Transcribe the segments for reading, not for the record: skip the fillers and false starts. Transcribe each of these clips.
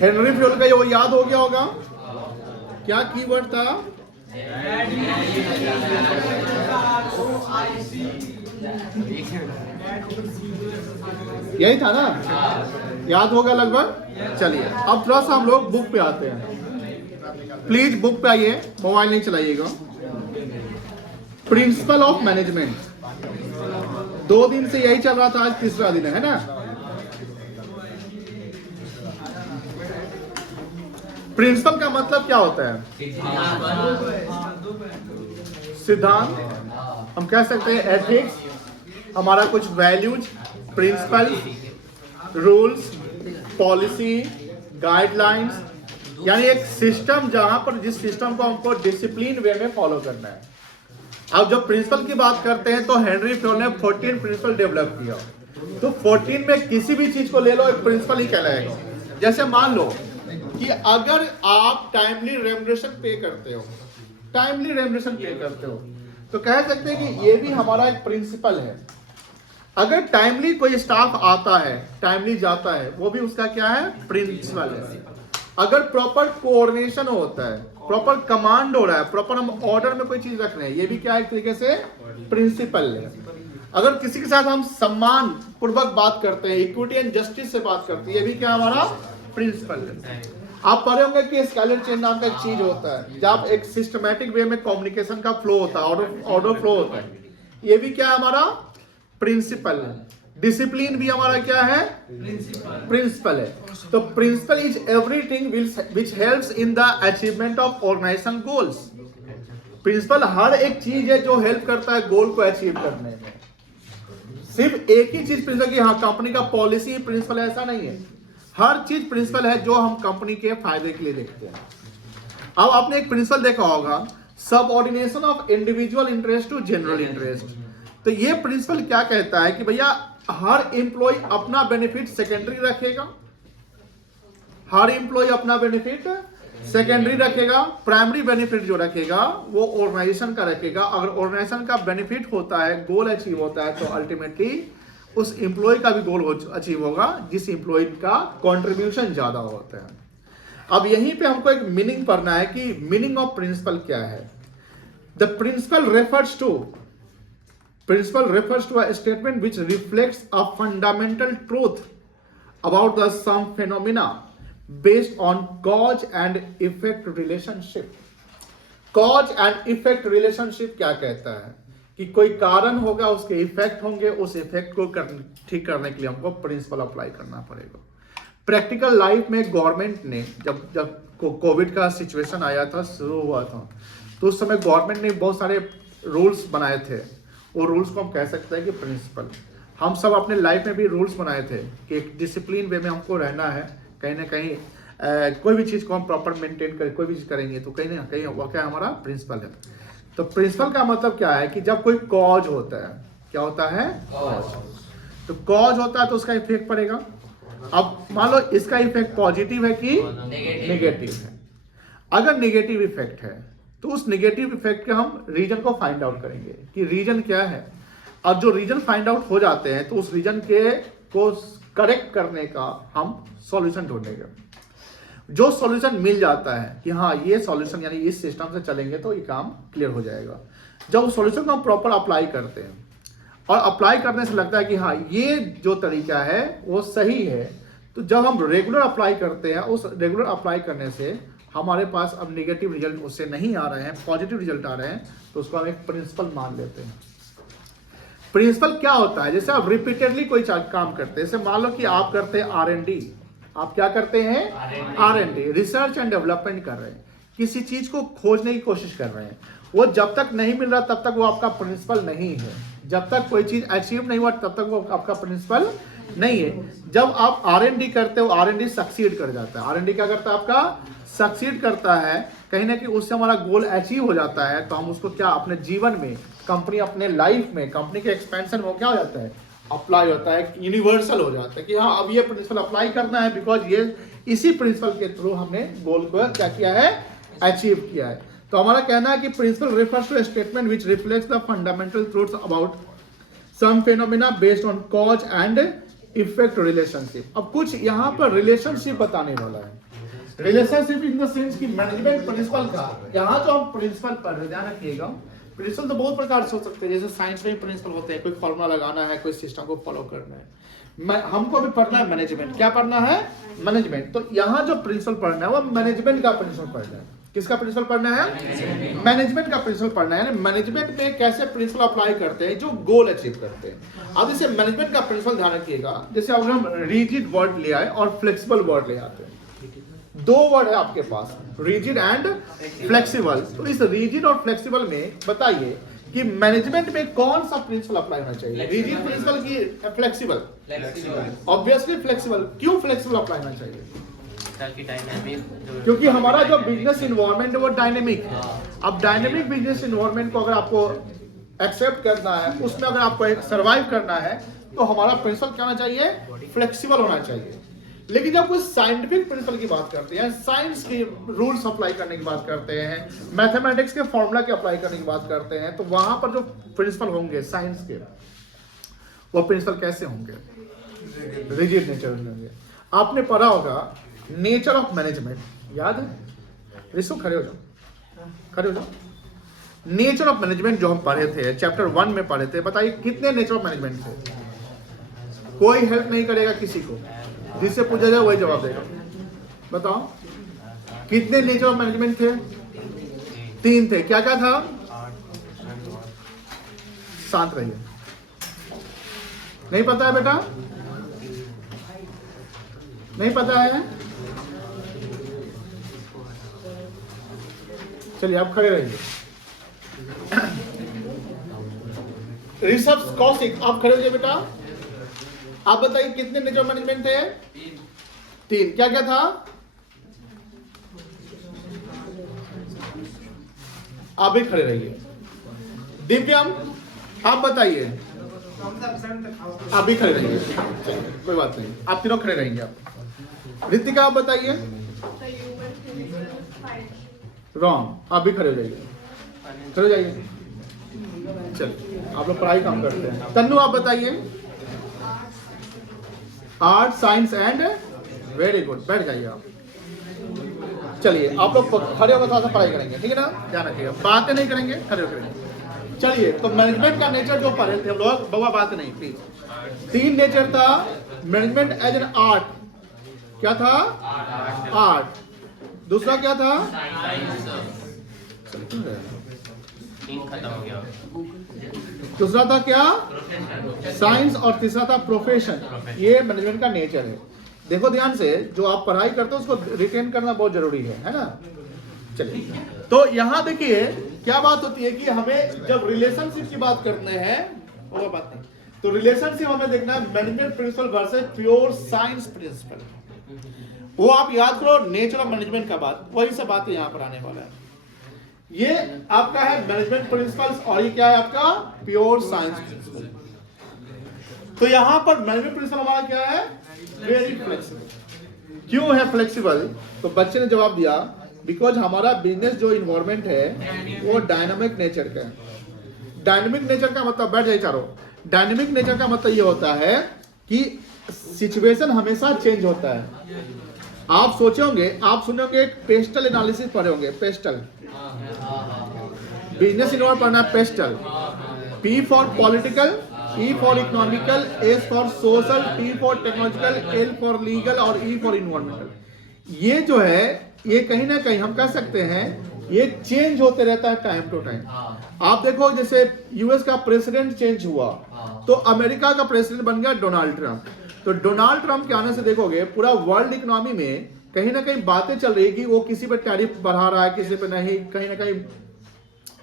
Henry fuel का ये वो याद हो गया होगा, क्या कीवर्ड था? यही था ना, याद होगा लगभग। चलिए अब थोड़ा सा हम लोग बुक पे आते हैं। प्लीज बुक पे आइए, मोबाइल नहीं चलाइएगा। प्रिंसिपल ऑफ मैनेजमेंट, 2 दिन से यही चल रहा था, आज तीसरा दिन है ना। प्रिंसिपल का मतलब क्या होता है? सिद्धांत, हम कह सकते हैं एथिक्स, हमारा कुछ values, principle, rules, policy, guidelines, यानी एक सिस्टम जहां पर जिस सिस्टम को हमको डिसिप्लिन वे में फॉलो करना है। अब जब प्रिंसिपल की बात करते हैं तो हेनरी फ्यूल ने 14 प्रिंसिपल डेवलप किया। तो 14 में किसी भी चीज को ले लो, एक प्रिंसिपल ही कहलाएगा। जैसे मान लो कि अगर आप टाइमली रेम्युनरेशन पे करते हो, टाइमली रेम्युनरेशन पे करते हो, तो कह सकते हैं कि ये भी हमारा एक प्रिंसिपल है। अगर टाइमली कोई स्टाफ आता है, टाइमली जाता है, वो भी उसका क्या है? प्रिंसिपल है। अगर प्रॉपर कोऑर्डिनेशन होता है, प्रॉपर कमांड हो रहा है, प्रॉपर हम ऑर्डर में कोई चीज रख रहे हैं, ये भी क्या एक तरीके से प्रिंसिपल है। अगर किसी के साथ हम सम्मान पूर्वक बात करते हैं, इक्विटी एंड जस्टिस से बात करते हैं, ये भी क्या हमारा प्रिंसिपल है। आप पढ़े होंगे कि स्केलर चेन नाम का एक चीज होता है, जब एक सिस्टमैटिक वे में कम्युनिकेशन का फ्लो होता है, ऑर्डर फ्लो होता है, ये भी क्या हमारा प्रिंसिपल है। डिसिप्लिन भी हमारा क्या है? प्रिंसिपल है। तो principal is everything which helps in the achievement of organisation goals. Principal हर एक चीज है जो हेल्प करता है गोल को अचीव करने में। सिर्फ एक ही चीज प्रिंसिपल की, हाँ कंपनी का पॉलिसी प्रिंसिपल ऐसा नहीं है, हर चीज प्रिंसिपल है जो हम कंपनी के फायदे के लिए देखते हैं। अब आपने एक प्रिंसिपल देखा होगा, subordination of individual interest to general interest. तो ये प्रिंसिपल क्या कहता है कि भैया हर एम्प्लॉय अपना बेनिफिट सेकेंडरी रखेगा, हर एम्प्लॉय अपना बेनिफिट सेकेंडरी रखेगा, प्राइमरी बेनिफिट जो रखेगा वो ऑर्गेनाइजेशन का रखेगा। अगर ऑर्गेनाइजेशन का बेनिफिट होता है, गोल अचीव होता है, तो अल्टीमेटली उस एम्प्लॉय का भी गोल अचीव होगा जिस एम्प्लॉय का कंट्रीब्यूशन ज्यादा होता है। अब यहीं पे हमको एक मीनिंग पढ़ना है कि मीनिंग ऑफ प्रिंसिपल क्या है। The principle refers to a statement which reflects a fundamental truth about the some phenomena based on cause and effect relationship. Cause and effect relationship क्या कहता है कि कोई कारण होगा, उसके इफेक्ट होंगे, उस इफेक्ट को ठीक करने के लिए हमको प्रिंसिपल अप्लाई करना पड़ेगा। प्रैक्टिकल लाइफ में गवर्नमेंट ने जब कोविड का सिचुएशन आया था, शुरू हुआ था, तो उस समय गवर्नमेंट ने बहुत सारे रूल्स बनाए थे। वो रूल्स को हम कह सकते हैं कि प्रिंसिपल। हम सब अपने लाइफ में भी रूल्स बनाए थे कि एक डिसिप्लिन वे में हमको रहना है, कहीं ना कहीं कोई भी चीज़ को हम प्रॉपर मेंटेन करें, कोई भी चीज़ करेंगे तो कहीं ना कहीं वो क्या हमारा प्रिंसिपल है। तो प्रिंसिपल का मतलब क्या है कि जब कोई कॉज होता है, क्या होता है? कॉज। तो कॉज होता है तो उसका इफेक्ट पड़ेगा। अब मान लो इसका इफेक्ट पॉजिटिव है कि नेगेटिव है। अगर नेगेटिव इफेक्ट है तो उस नेगेटिव इफेक्ट के हम रीजन को फाइंड आउट करेंगे कि रीजन क्या है। अब जो रीजन फाइंड आउट हो जाते हैं तो उस रीजन के को करेक्ट करने का हम सॉल्यूशन ढूंढेंगे। जो सॉल्यूशन मिल जाता है कि हाँ ये सॉल्यूशन यानी इस सिस्टम से चलेंगे तो ये काम क्लियर हो जाएगा। जब उस सॉल्यूशन को हम प्रॉपर अप्लाई करते हैं और अप्लाई करने से लगता है कि हाँ ये जो तरीका है वो सही है, तो जब हम रेगुलर अप्लाई करते हैं, उस रेगुलर अप्लाई करने से हमारे पास अब नेगेटिव रिजल्ट उससे नहीं आ रहे हैं, पॉजिटिव रिजल्ट आ रहे हैं, तो उसको हम एक प्रिंसिपल मान लेते हैं। प्रिंसिपल क्या होता है? जैसे आप रिपीटेडली कोई काम करते हैं, जैसे मान लो कि आप करते हैं R&D, आप क्या करते हैं? R&D, रिसर्च एंड डेवलपमेंट कर रहे हैं, किसी चीज को खोजने की कोशिश कर रहे हैं। वो जब तक नहीं मिल रहा तब तक वो आपका प्रिंसिपल नहीं है। जब तक कोई चीज अचीव नहीं हुआ तब तक वो आपका प्रिंसिपल नहीं है। जब आप R&D करते हो, R&D सक्सीड कर जाता है। R&D क्या करता है? आपका सक्सीड करता है, कहीं ना कहीं उससे हमारा गोल अचीव हो जाता है, तो हम उसको क्या अपने जीवन में, कंपनी अपने लाइफ में, कंपनी के एक्सपेंशन में क्या हो जाता है? अप्लाई होता है, यूनिवर्सल हो जाता है कि हाँ अब ये प्रिंसिपल अप्लाई करना है, बिकॉज ये इसी प्रिंसिपल के थ्रू हमने गोल को क्या किया है? अचीव किया है। तो हमारा कहना है कि principle refers to statement which reflects the fundamental truths about some phenomena based on cause and effect relationship. अब कुछ यहाँ पर रिलेशनशिप बताने वाला है। रिलेशनशिप इन द सेंस की मैनेजमेंट प्रिंसिपल का, यहाँ जो हम प्रिंसिपल पढ़ रहे, ध्यान रखिएगा, प्रिंसिपल तो बहुत प्रकार से हो सकते हैं, जैसे साइंस में प्रिंसिपल होते हैं, कोई फॉर्मूला लगाना है, कोई सिस्टम को फॉलो करना है। हमको अभी पढ़ना है मैनेजमेंट। क्या पढ़ना है? मैनेजमेंट। तो यहाँ जो प्रिंसिपल पढ़ना है वो मैनेजमेंट का प्रिंसिपल पढ़ना है। किसका प्रिंसिपल पढ़ना है? मैनेजमेंट का प्रिंसिपल पढ़ना है। मैनेजमेंट में कैसे प्रिंसिपल अप्लाई करते हैं जो गोल अचीव करते हैं। अब जैसे मैनेजमेंट का प्रिंसिपल ध्यान रखिएगा, जैसे अगर हम रिजिड वर्ड ले आए और फ्लेक्सिबल वर्ड ले आते हैं, दो वर्ड है आपके पास, रिजिड एंड फ्लेक्सिबल। तो इस रिजिड और फ्लेक्सिबल में बताइए कि मैनेजमेंट में कौन सा प्रिंसिपल अप्लाई होना चाहिए, रिजिड प्रिंसिपल की फ्लेक्सिबल? Obviously flexible. क्यों फ्लेक्सिबल अप्लाई होना चाहिए? क्योंकि हमारा जो बिजनेस इन्वायरमेंट है वो डायनेमिक है। अब डायनेमिक बिजनेस इन्वायरमेंट को अगर आपको एक्सेप्ट करना है, उसमें अगर आपको सर्वाइव करना है, तो हमारा प्रिंसिपल क्या होना चाहिए? फ्लेक्सिबल होना चाहिए। लेकिन जब कोई साइंटिफिक प्रिंसिपल की बात करते हैं, साइंस के रूल्स अप्लाई करने की बात करते हैं, मैथमेटिक्स के फॉर्मूला के अप्लाई करने की बात करते हैं, तो वहां पर जो प्रिंसिपल होंगे साइंस के, वो प्रिंसिपल कैसे होंगे? रिजिड नेचर होंगे। आपने पढ़ा होगा नेचर ऑफ मैनेजमेंट, याद है? रिसो खड़े हो जाओ, खड़े हो जाओ। नेचर ऑफ मैनेजमेंट जो हम पढ़े थे, चैप्टर 1 में पढ़े थे, बताइए कितने नेचर ऑफ मैनेजमेंट थे? कोई हेल्प नहीं करेगा किसी को, जिससे पूछा जाए वही जवाब देगा। बताओ कितने नेचर ऑफ मैनेजमेंट थे? 3 थे। क्या क्या था? शांत रहिए। नहीं पता है बेटा? नहीं पता है? चलिए आप खड़े रहिए। ऋषभ कौशिक, आप खड़े हो जाइए बेटा। आप बताइए कितने नेचर मैनेजमेंट थे? 3। क्या क्या था? आप भी खड़े रहिए। दिव्यम, आप बताइए। आप भी खड़े रहिए, कोई बात नहीं, आप तीनों खड़े रहेंगे। आप रितिका, आप बताइए। रॉन्ग, आप भी खड़े हो जाइए, खड़े हो जाइए। चलिए आप लोग पढ़ाई काम करते हैं। तन्नू, आप बताइए। Art, science and, very good, बैठ जाइए आप। चलिए आप लोग खड़े होकर थोड़ा सा पढ़ाई करेंगे, ठीक है ना? ध्यान रखिएगा, बातें नहीं करेंगे, खड़े होकर। चलिए, तो मैनेजमेंट का नेचर जो पढ़े थे हम लोग, बाबा बात नहीं प्लीज। 3 नेचर था मैनेजमेंट एज एन आर्ट। क्या था? आर्ट। दूसरा क्या था? दूसरा था क्या? साइंस। और तीसरा था प्रोफेशन। ये मैनेजमेंट का नेचर है। देखो ध्यान से, जो आप पढ़ाई करते हो उसको रिटेन करना बहुत जरूरी है ना? चलिए, तो यहाँ देखिए क्या बात होती है कि हमें जब रिलेशनशिप की बात करते हैं, वो बात नहीं, तो रिलेशनशिप हमें देखना है management principle versus pure science principle. वो आप याद करो, नेचर ऑफ मैनेजमेंट का बात, वही सब बात यहाँ पर आने वाला है। ये आपका है मैनेजमेंट प्रिंसिपल्स और ये क्या है आपका? Pure science principle. तो यहाँ पर मैनेजमेंट प्रिंसिपल हमारा क्या है? Very flexible. क्यों है फ्लेक्सिबल? तो बच्चे ने जवाब दिया, बिकॉज हमारा बिजनेस जो इन्वायरमेंट है वो डायनामिक नेचर का है। डायनामिक नेचर का मतलब, बैठ जाइए चारों। डायनामिक नेचर का मतलब ये होता है कि सिचुएशन हमेशा चेंज होता है। आप सोचे होंगे, आप सुने होंगे, एक पेस्टल एनालिसिस पढ़े होंगे। पेस्टल बिजनेस इन्वायरमेंट पढ़ना है। Pastel, P for political, E for economical, S for social, T for technological, L for legal और E फॉर इन्वायरमेंटल। ये जो है, ये कहीं ना कहीं हम कह सकते हैं ये चेंज होते रहता है टाइम टू टाइम। आप देखो, जैसे यूएस का प्रेसिडेंट चेंज हुआ तो अमेरिका का प्रेसिडेंट बन गया डोनाल्ड ट्रंप। तो डोनाल्ड ट्रंप के आने से देखोगे पूरा वर्ल्ड इकोनॉमी में कहीं ना कहीं बातें चल रही कि वो किसी पे टैरिफ बढ़ा रहा है, किसी पे नहीं। कहीं ना कहीं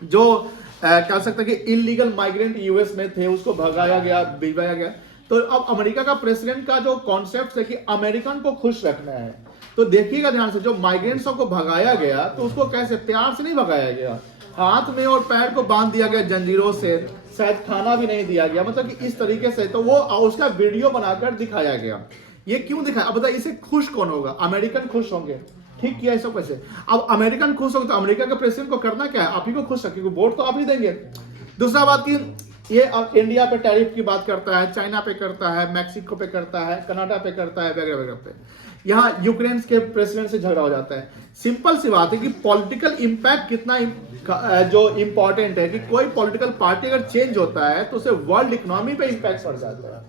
जो कह सकते हैं कि इलीगल माइग्रेंट यूएस में थे उसको भगाया गया, भिजवाया गया। तो अब अमेरिका का प्रेसिडेंट का जो कॉन्सेप्ट है कि अमेरिकन को खुश रखना है, तो देखिएगा ध्यान से, जो माइग्रेंट्स को भगाया गया तो उसको कैसे, प्यार से नहीं भगाया गया, हाथ में और पैर को बांध दिया गया जंजीरों से, शायद खाना भी नहीं दिया गया, मतलब कि इस तरीके से। तो वो उसका वीडियो बनाकर दिखाया गया। ये क्यों दिखाया? अब बताइए, इससे खुश कौन होगा? अमेरिकन खुश होंगे। ठीक किया इसको कैसे? अब अमेरिकन खुश होंगे तो अमेरिका के प्रेसिडेंट को करना क्या है? आप ही को खुश रखिए, वोट तो आप ही देंगे। दूसरा बात की ये अब इंडिया पे टैरिफ की बात करता है, चाइना पे करता है, मैक्सिको पे करता है, कनाडा पे करता है, वगैरह वगैरह पे। यहाँ यूक्रेन के प्रेसिडेंट से झगड़ा हो जाता है। सिंपल सी बात है कि पॉलिटिकल इंपैक्ट कितना जो इंपॉर्टेंट है कि कोई पॉलिटिकल पार्टी अगर चेंज होता है तो उसे वर्ल्ड इकोनॉमी पे इंपैक्ट पड़ जाता है।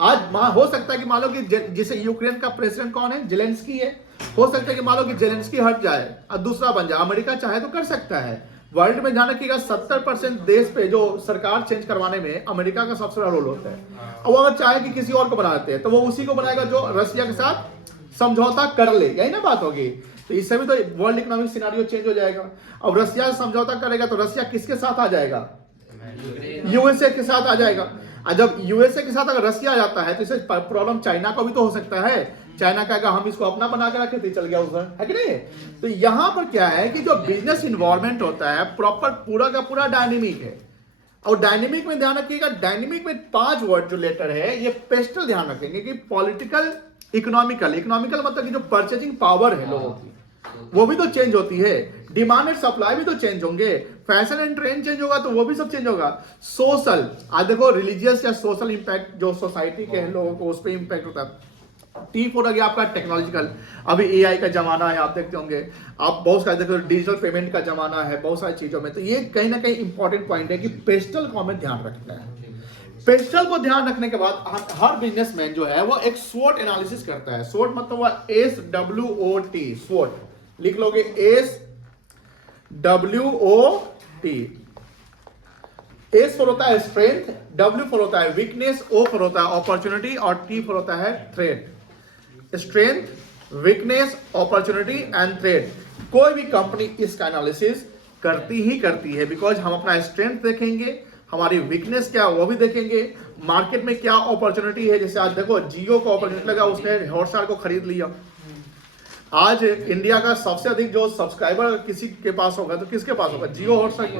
आज हो सकता है कि मान लो कि जिसे यूक्रेन का प्रेसिडेंट कौन है, जेलेंस्की है, हो सकता है कि मान लो कि जेलेंस्की हट जाए और दूसरा बन जाए, अमेरिका चाहे तो कर सकता है। वर्ल्ड में ध्यान रखिएगा 70% देश पे जो सरकार चेंज करवाने में अमेरिका का सबसे बड़ा रोल होता है। और वो अगर चाहे कि किसी और को बना देते हैं तो वो उसी को बनाएगा जो रशिया के साथ समझौता कर ले, यही ना बात होगी। तो इससे भी तो वर्ल्ड इकोनॉमिक सिनारियो चेंज हो जाएगा। अब रशिया समझौता करेगा तो रशिया किसके साथ आ जाएगा, यूएसए के साथ आ जाएगा। और जब यूएसए के साथ अगर रशिया आ जाता है तो इससे प्रॉब्लम चाइना को भी तो हो सकता है। चाइना कहेगा हम इसको अपना बना के रखे थे, चल गया उधर, है कि नहीं। तो यहां पर क्या है कि जो बिजनेस इन्वायरमेंट होता है प्रॉपर पूरा का पूरा डायनेमिक है। और डायनेमिक में ध्यान रखिएगा, डायनेमिक में 5 वर्ड जो लेटर है ये पेस्टल ध्यान रखेंगे कि पॉलिटिकल, इकोनॉमिकल। इकोनॉमिकल मतलब कि जो परचेजिंग पावर है लोगों की वो भी तो चेंज होती है, डिमांड एंड सप्लाई भी तो चेंज होंगे, फैशन एंड ट्रेंड चेंज होगा तो वो भी सब चेंज होगा। सोशल, आज देखो रिलीजियस या सोशल इंपैक्ट जो सोसाइटी के लोगों को उस पर इंपैक्ट होता है। टी फोर गया आपका टेक्नोलॉजिकल, अभी एआई का जमाना है, आप देखते होंगे, आप बहुत सारे देखो डिजिटल पेमेंट का जमाना है बहुत सारी चीजों में। तो ये कहीं ना कहीं इंपॉर्टेंट पॉइंट है कि पेस्टल को हमें ध्यान रखना है। पेस्टल को ध्यान रखने के बाद हर बिजनेसमैन जो है वो एक स्वोट एनालिसिस करता है। स्वोट मतलब वो SWOT, स्वोट लिख लोगे, SWOT। एस फॉर होता है स्ट्रेंथ, W फॉर होता है वीकनेस, O फॉर होता है अपॉर्चुनिटी और T फॉर होता है threat. Strength, weakness, opportunity and threat. कोई भी कंपनी इसका एनालिसिस करती ही करती है, बिकॉज हम अपना स्ट्रेंथ देखेंगे, हमारी वीकनेस क्या वो भी देखेंगे, मार्केट में क्या अपॉर्चुनिटी है। जैसे आज देखो जियो को अपॉर्चुनिटी लगा, उसने हॉटस्टार को खरीद लिया। आज इंडिया का सबसे अधिक जो सब्सक्राइबर किसी के पास होगा तो किसके पास होगा, जियो हॉटस्टार के।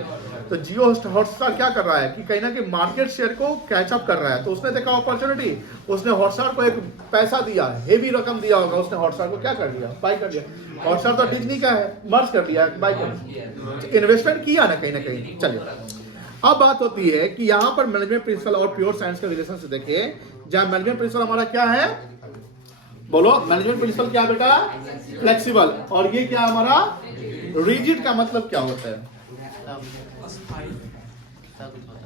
तो जियो हॉटस्टार क्या कर रहा है कि कहीं ना कहीं मार्केट शेयर को कैचअप कर रहा है। तो उसने देखा अपॉर्चुनिटी, उसने हॉटस्टार को एक पैसा दिया, हेवी रकम दिया होगा, उसने हॉटस्टार को क्या कर दिया, बाय कर दिया। हॉटस्टार तो डिज्नी का है, मर्ज कर दिया, बाय कर दिया, इन्वेस्टमेंट किया ना कहीं ना कहीं। चलिए अब बात होती है कि यहाँ पर मैनेजमेंट प्रिंसिपल और प्योर साइंस का रिलेशन से देखिए। जहाँ मैनेजमेंट प्रिंसिपल हमारा क्या है, बोलो मैनेजमेंट प्रिंसिपल क्या बेटा, फ्लेक्सिबल। और ये क्या हमारा रिजिड का मतलब क्या होता है,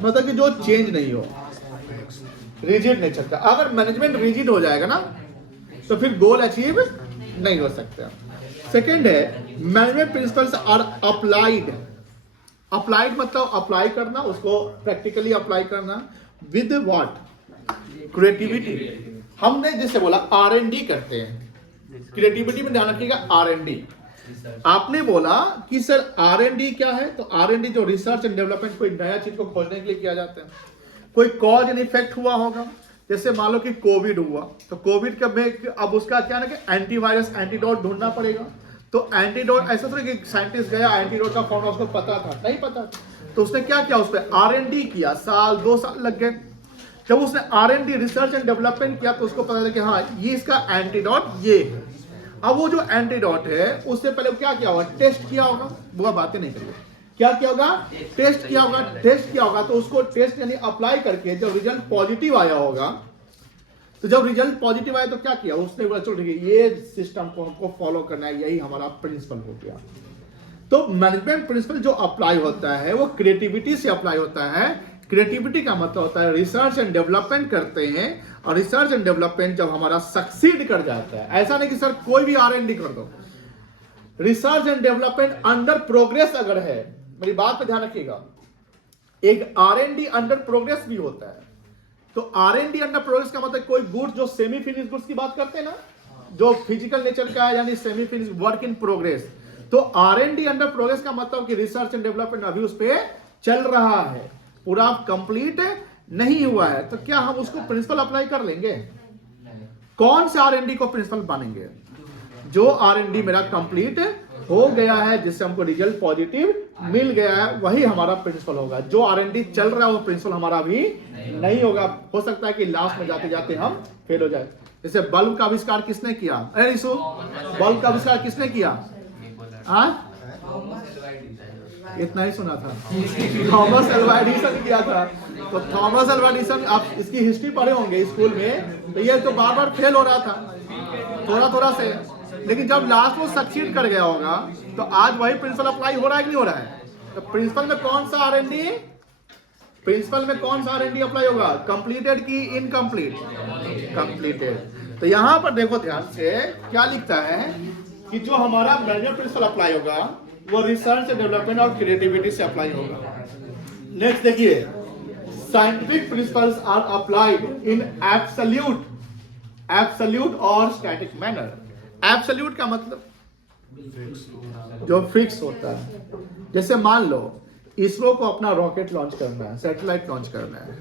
मतलब कि जो चेंज नहीं हो, रिजिड नेचर का। अगर मैनेजमेंट रिजिड हो जाएगा ना तो फिर गोल अचीव नहीं हो सकता। सेकंड है management principles are applied. Applied मतलब अप्लाई करना, उसको प्रैक्टिकली अप्लाई करना विद व्हाट, क्रिएटिविटी। हमने जैसे बोला R&D करते हैं, क्रिएटिविटी में ध्यान रखिएगा R&D। आपने बोला कि सर R&D क्या है, तो R&D जो रिसर्च एंड डेवलपमेंट, कोई नया चीज को खोजने के लिए किया जाता है। कोई कॉज एंड इफेक्ट हुआ होगा, जैसे मान लो कि कोविड हुआ तो कोविड का में अब उसका क्या ना कि एंटीवायरस एंटीडोट ढूंढना पड़ेगा। तो एंटीडोट ऐसा तो कि साइंटिस्ट गया एंटीडोट का फॉर्मूला उसको पता था, नहीं पता था, तो उसने क्या किया, उस पर R&D किया, साल 2 साल लग गए। जब उसने R&D रिसर्च एंड डेवलपमेंट किया तो उसको पता चला कि हाँ ये इसका एंटीडोट ये है। अब वो जो एंटीडोट है उससे पहले क्या किया होगा, टेस्ट किया होगा। वो बातें नहीं करिए, क्या किया होगा, टेस्ट किया होगा। टेस्ट किया होगा तो उसको टेस्ट यानी अप्लाई करके जब रिजल्ट पॉजिटिव आया होगा, तो जब रिजल्ट पॉजिटिव आया तो क्या किया, उसने बोला चलो ठीक है ये सिस्टम को हमको फॉलो करना है, यही हमारा प्रिंसिपल हो गया। तो मैनेजमेंट प्रिंसिपल जो अप्लाई होता है वो क्रिएटिविटी से अप्लाई होता है। क्रिएटिविटी का मतलब होता है रिसर्च एंड डेवलपमेंट करते हैं, और रिसर्च एंड डेवलपमेंट जब हमारा सक्सीड कर जाता है, ऐसा नहीं कि सर कोई भी R&D कर दो, research and development under progress अगर है, मेरी बात पे ध्यान रखिएगा, एक R&D अंडर प्रोग्रेस भी होता है। तो R&D अंडर प्रोग्रेस का मतलब कोई गुड्स जो सेमी फिनिश गुड्स की बात करते हैं ना, जो फिजिकल नेचर का है यानी semi finish work in progress. तो R&D अंडर प्रोग्रेस का मतलब कि रिसर्च एंड डेवलपमेंट अभी उस पर चल रहा है, पूरा कंप्लीट नहीं हुआ है। तो क्या हम उसको प्रिंसिपल अप्लाई कर लेंगे? कौन से R&D को प्रिंसिपल मानेंगे? जो R&D मेरा कंप्लीट हो गया है, जिससे हमको रिजल्ट पॉजिटिव मिल गया है, वही हमारा प्रिंसिपल होगा। जो R&D चल रहा है वो प्रिंसिपल हमारा भी नहीं होगा। हो सकता है कि लास्ट में जाते जाते हम फेल हो जाए। जैसे बल्ब का आविष्कार किसने किया? अरे बल्ब का आविष्कार किसने किया? इतना ही सुना था। थॉमस अल्वा एडिसन किया था। तो थॉमस अल्वा एडिसन, आप इसकी हिस्ट्री पढ़े होंगे स्कूल में, तो ये तो बार बार फेल हो रहा था थोड़ा थोड़ा से, लेकिन जब लास्ट वो सक्सीड कर गया होगा तो आज वही प्रिंसिपल अप्लाई हो रहा है कि नहीं हो रहा है। तो प्रिंसिपल में कौन सा R&D, प्रिंसिपल में कौन सा R&D अप्लाई होगा, कंप्लीटेड की इनकम्प्लीट, कंप्लीटेड। तो यहां पर देखो ध्यान से क्या लिखता है कि जो हमारा मैनेजमेंट प्रिंसिपल अप्लाई होगा वो रिसर्च डेवलपमेंट और क्रिएटिविटी से अप्लाई होगा। नेक्स्ट देखिए, scientific principles are applied in absolute और स्टैटिक मैनर। एब्सोल्यूट का मतलब जो फिक्स होता है, जैसे मान लो इसरो को अपना रॉकेट लॉन्च करना है, सैटेलाइट लॉन्च करना है।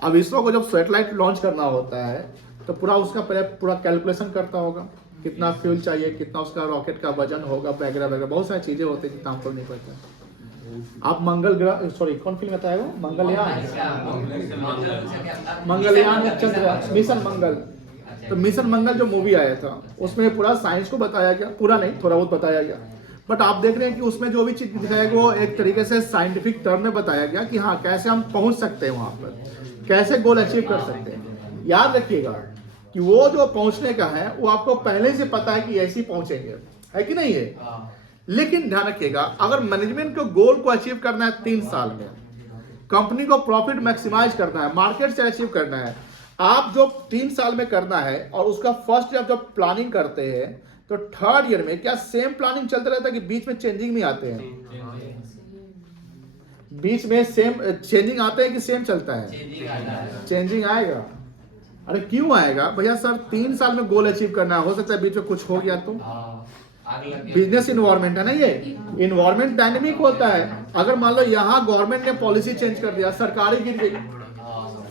अब इसरो को जब सैटेलाइट लॉन्च करना होता है तो पूरा उसका पहले पूरा कैलकुलेशन करता होगा, कितना फ्यूल चाहिए, कितना उसका रॉकेट का वजन होगा, वगैरह वगैरह, बहुत सारी चीजें होती है जितना हमको नहीं पता। आप मंगल ग्रह, सॉरी कौन फिल्म बताया वो, मंगलयान चंद्रयान, मिशन मंगल। तो मिशन मंगल जो मूवी आया था उसमें पूरा साइंस को बताया गया, पूरा नहीं थोड़ा बहुत बताया गया, बट आप देख रहे हैं कि उसमें जो भी चीज दिखाया गया वो एक तरीके से साइंटिफिक टर्म में बताया गया कि हाँ कैसे हम पहुंच सकते हैं वहां पर, कैसे गोल अचीव कर सकते हैं। याद रखिएगा कि वो जो पहुंचने का है वो आपको पहले से पता है कि ऐसे ही पहुंचेंगे, है कि नहीं है। लेकिन ध्यान रखिएगा, अगर मैनेजमेंट को गोल को अचीव करना है 3 साल में, कंपनी को प्रॉफिट मैक्सिमाइज करना है, मार्केट से अचीव करना है, आप जो 3 साल में करना है और उसका फर्स्ट ईयर जब प्लानिंग करते हैं तो थर्ड ईयर में क्या सेम प्लानिंग चलता रहता है कि बीच में चेंजिंग नहीं आते हैं, बीच में सेम चेंजिंग आते हैं कि सेम चलता है, चेंजिंग आएगा। अरे क्यों आएगा भैया, सर 3 साल में गोल अचीव करना है, हो सकता है बीच में कुछ हो गया तो। बिजनेस इन्वायरमेंट है ना, ये इन्वायरमेंट डायनेमिक होता है। अगर मान लो यहाँ गवर्नमेंट ने पॉलिसी चेंज कर दिया, सरकार ही गिर गई,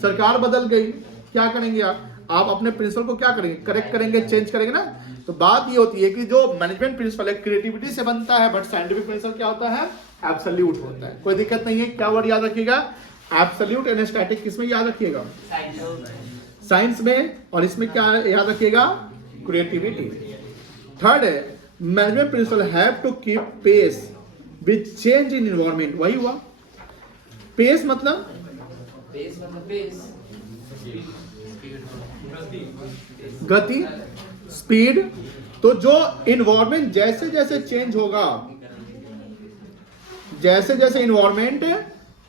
सरकार बदल गई, क्या करेंगे आप अपने प्रिंसिपल को क्या करेंगे, करेक्ट करेंगे, चेंज करेंगे ना। तो बात ये होती है कि जो मैनेजमेंट प्रिंसिपल है क्रिएटिविटी से बनता है, बट साइंटिफिक प्रिंसिपल क्या होता है, एब्सोल्यूट होता है। कोई दिक्कत नहीं है, क्या वर्ड याद रखिएगा, एब्सोल्यूट एंड स्टैटिक। किसमें याद रखिएगा, साइंस में, और इसमें क्या याद रखिएगा, क्रिएटिविटी। थर्ड है management principle have to keep pace with change in environment. वही हुआ पेस मतलब गति, स्पीड। तो जो इन्वायरमेंट जैसे जैसे चेंज होगा, जैसे जैसे इन्वायरमेंट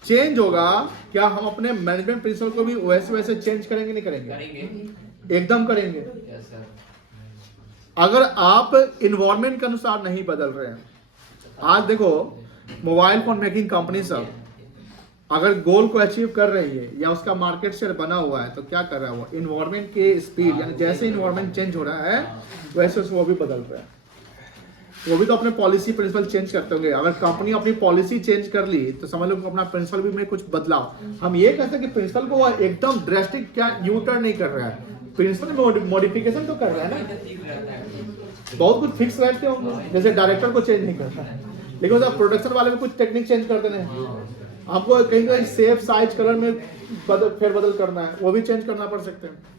चेंज होगा, क्या हम अपने मैनेजमेंट प्रिंसिपल को भी वैसे वैसे चेंज करेंगे, नहीं करेंगे, एकदम करेंगे। अगर आप इन्वायरमेंट के अनुसार नहीं बदल रहे हैं, आज देखो मोबाइल फोन मेकिंग कंपनी सब अगर गोल को अचीव कर रही है या उसका मार्केट शेयर बना हुआ है तो क्या कर रहा है वो, इन्वायरमेंट के स्पीड, यानी जैसे इन्वायरमेंट चेंज हो रहा है वैसे वो भी बदल रहा है। वो भी तो अपने पॉलिसी प्रिंसिपल चेंज करते होंगे। अगर कंपनी अपनी पॉलिसी चेंज कर ली तो समझ लो अपना प्रिंसिपल भी में कुछ बदलाव। हम ये कहते हैं कि प्रिंसिपल को वो एकदम ड्रेस्टिक क्या यू टर्न नहीं कर रहा है, प्रिंसिपल में मॉडिफिकेशन तो कर रहा है ना। बहुत कुछ फिक्स रहते होंगे, जैसे डायरेक्टर को चेंज नहीं करता है, लेकिन प्रोडक्शन वाले में कुछ टेक्निक चेंज कर देने हैं, आपको कहीं कहीं शेप साइज कलर में फेरबदल करना है, वो भी चेंज करना पड़ सकते हैं।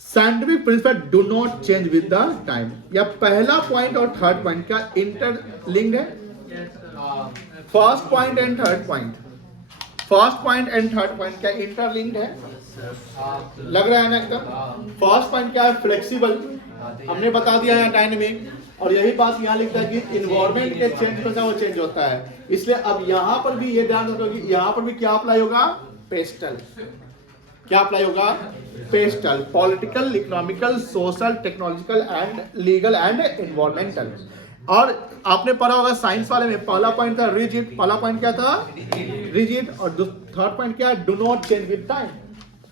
Scientific principle do not change with the time. या पहला पॉइंट और थर्ड पॉइंट का इंटरलिंक्ड है, first point and third point, first point and third point क्या इंटरलिंक्ड है, लग रहा है ना एकदम। फर्स्ट पॉइंट क्या है, फ्लेक्सिबल, हमने बता दिया है डायनेमिक, और यही बात यहाँ लिखता है कि इन्वायरमेंट के चेंज पे वो चेंज होता है। इसलिए अब यहाँ पर भी ये ध्यान रखो कि यहाँ पर भी क्या अप्लाई होगा, पेस्टल। क्या अप्लाई होगा, pastel, political, economical, social, technological and legal and environmental. और आपने पढ़ा होगा साइंस वाले में पहला पॉइंट था रिजिड, पहला पॉइंट क्या था, रिजिड, और थर्ड पॉइंट क्या है, do not change with time,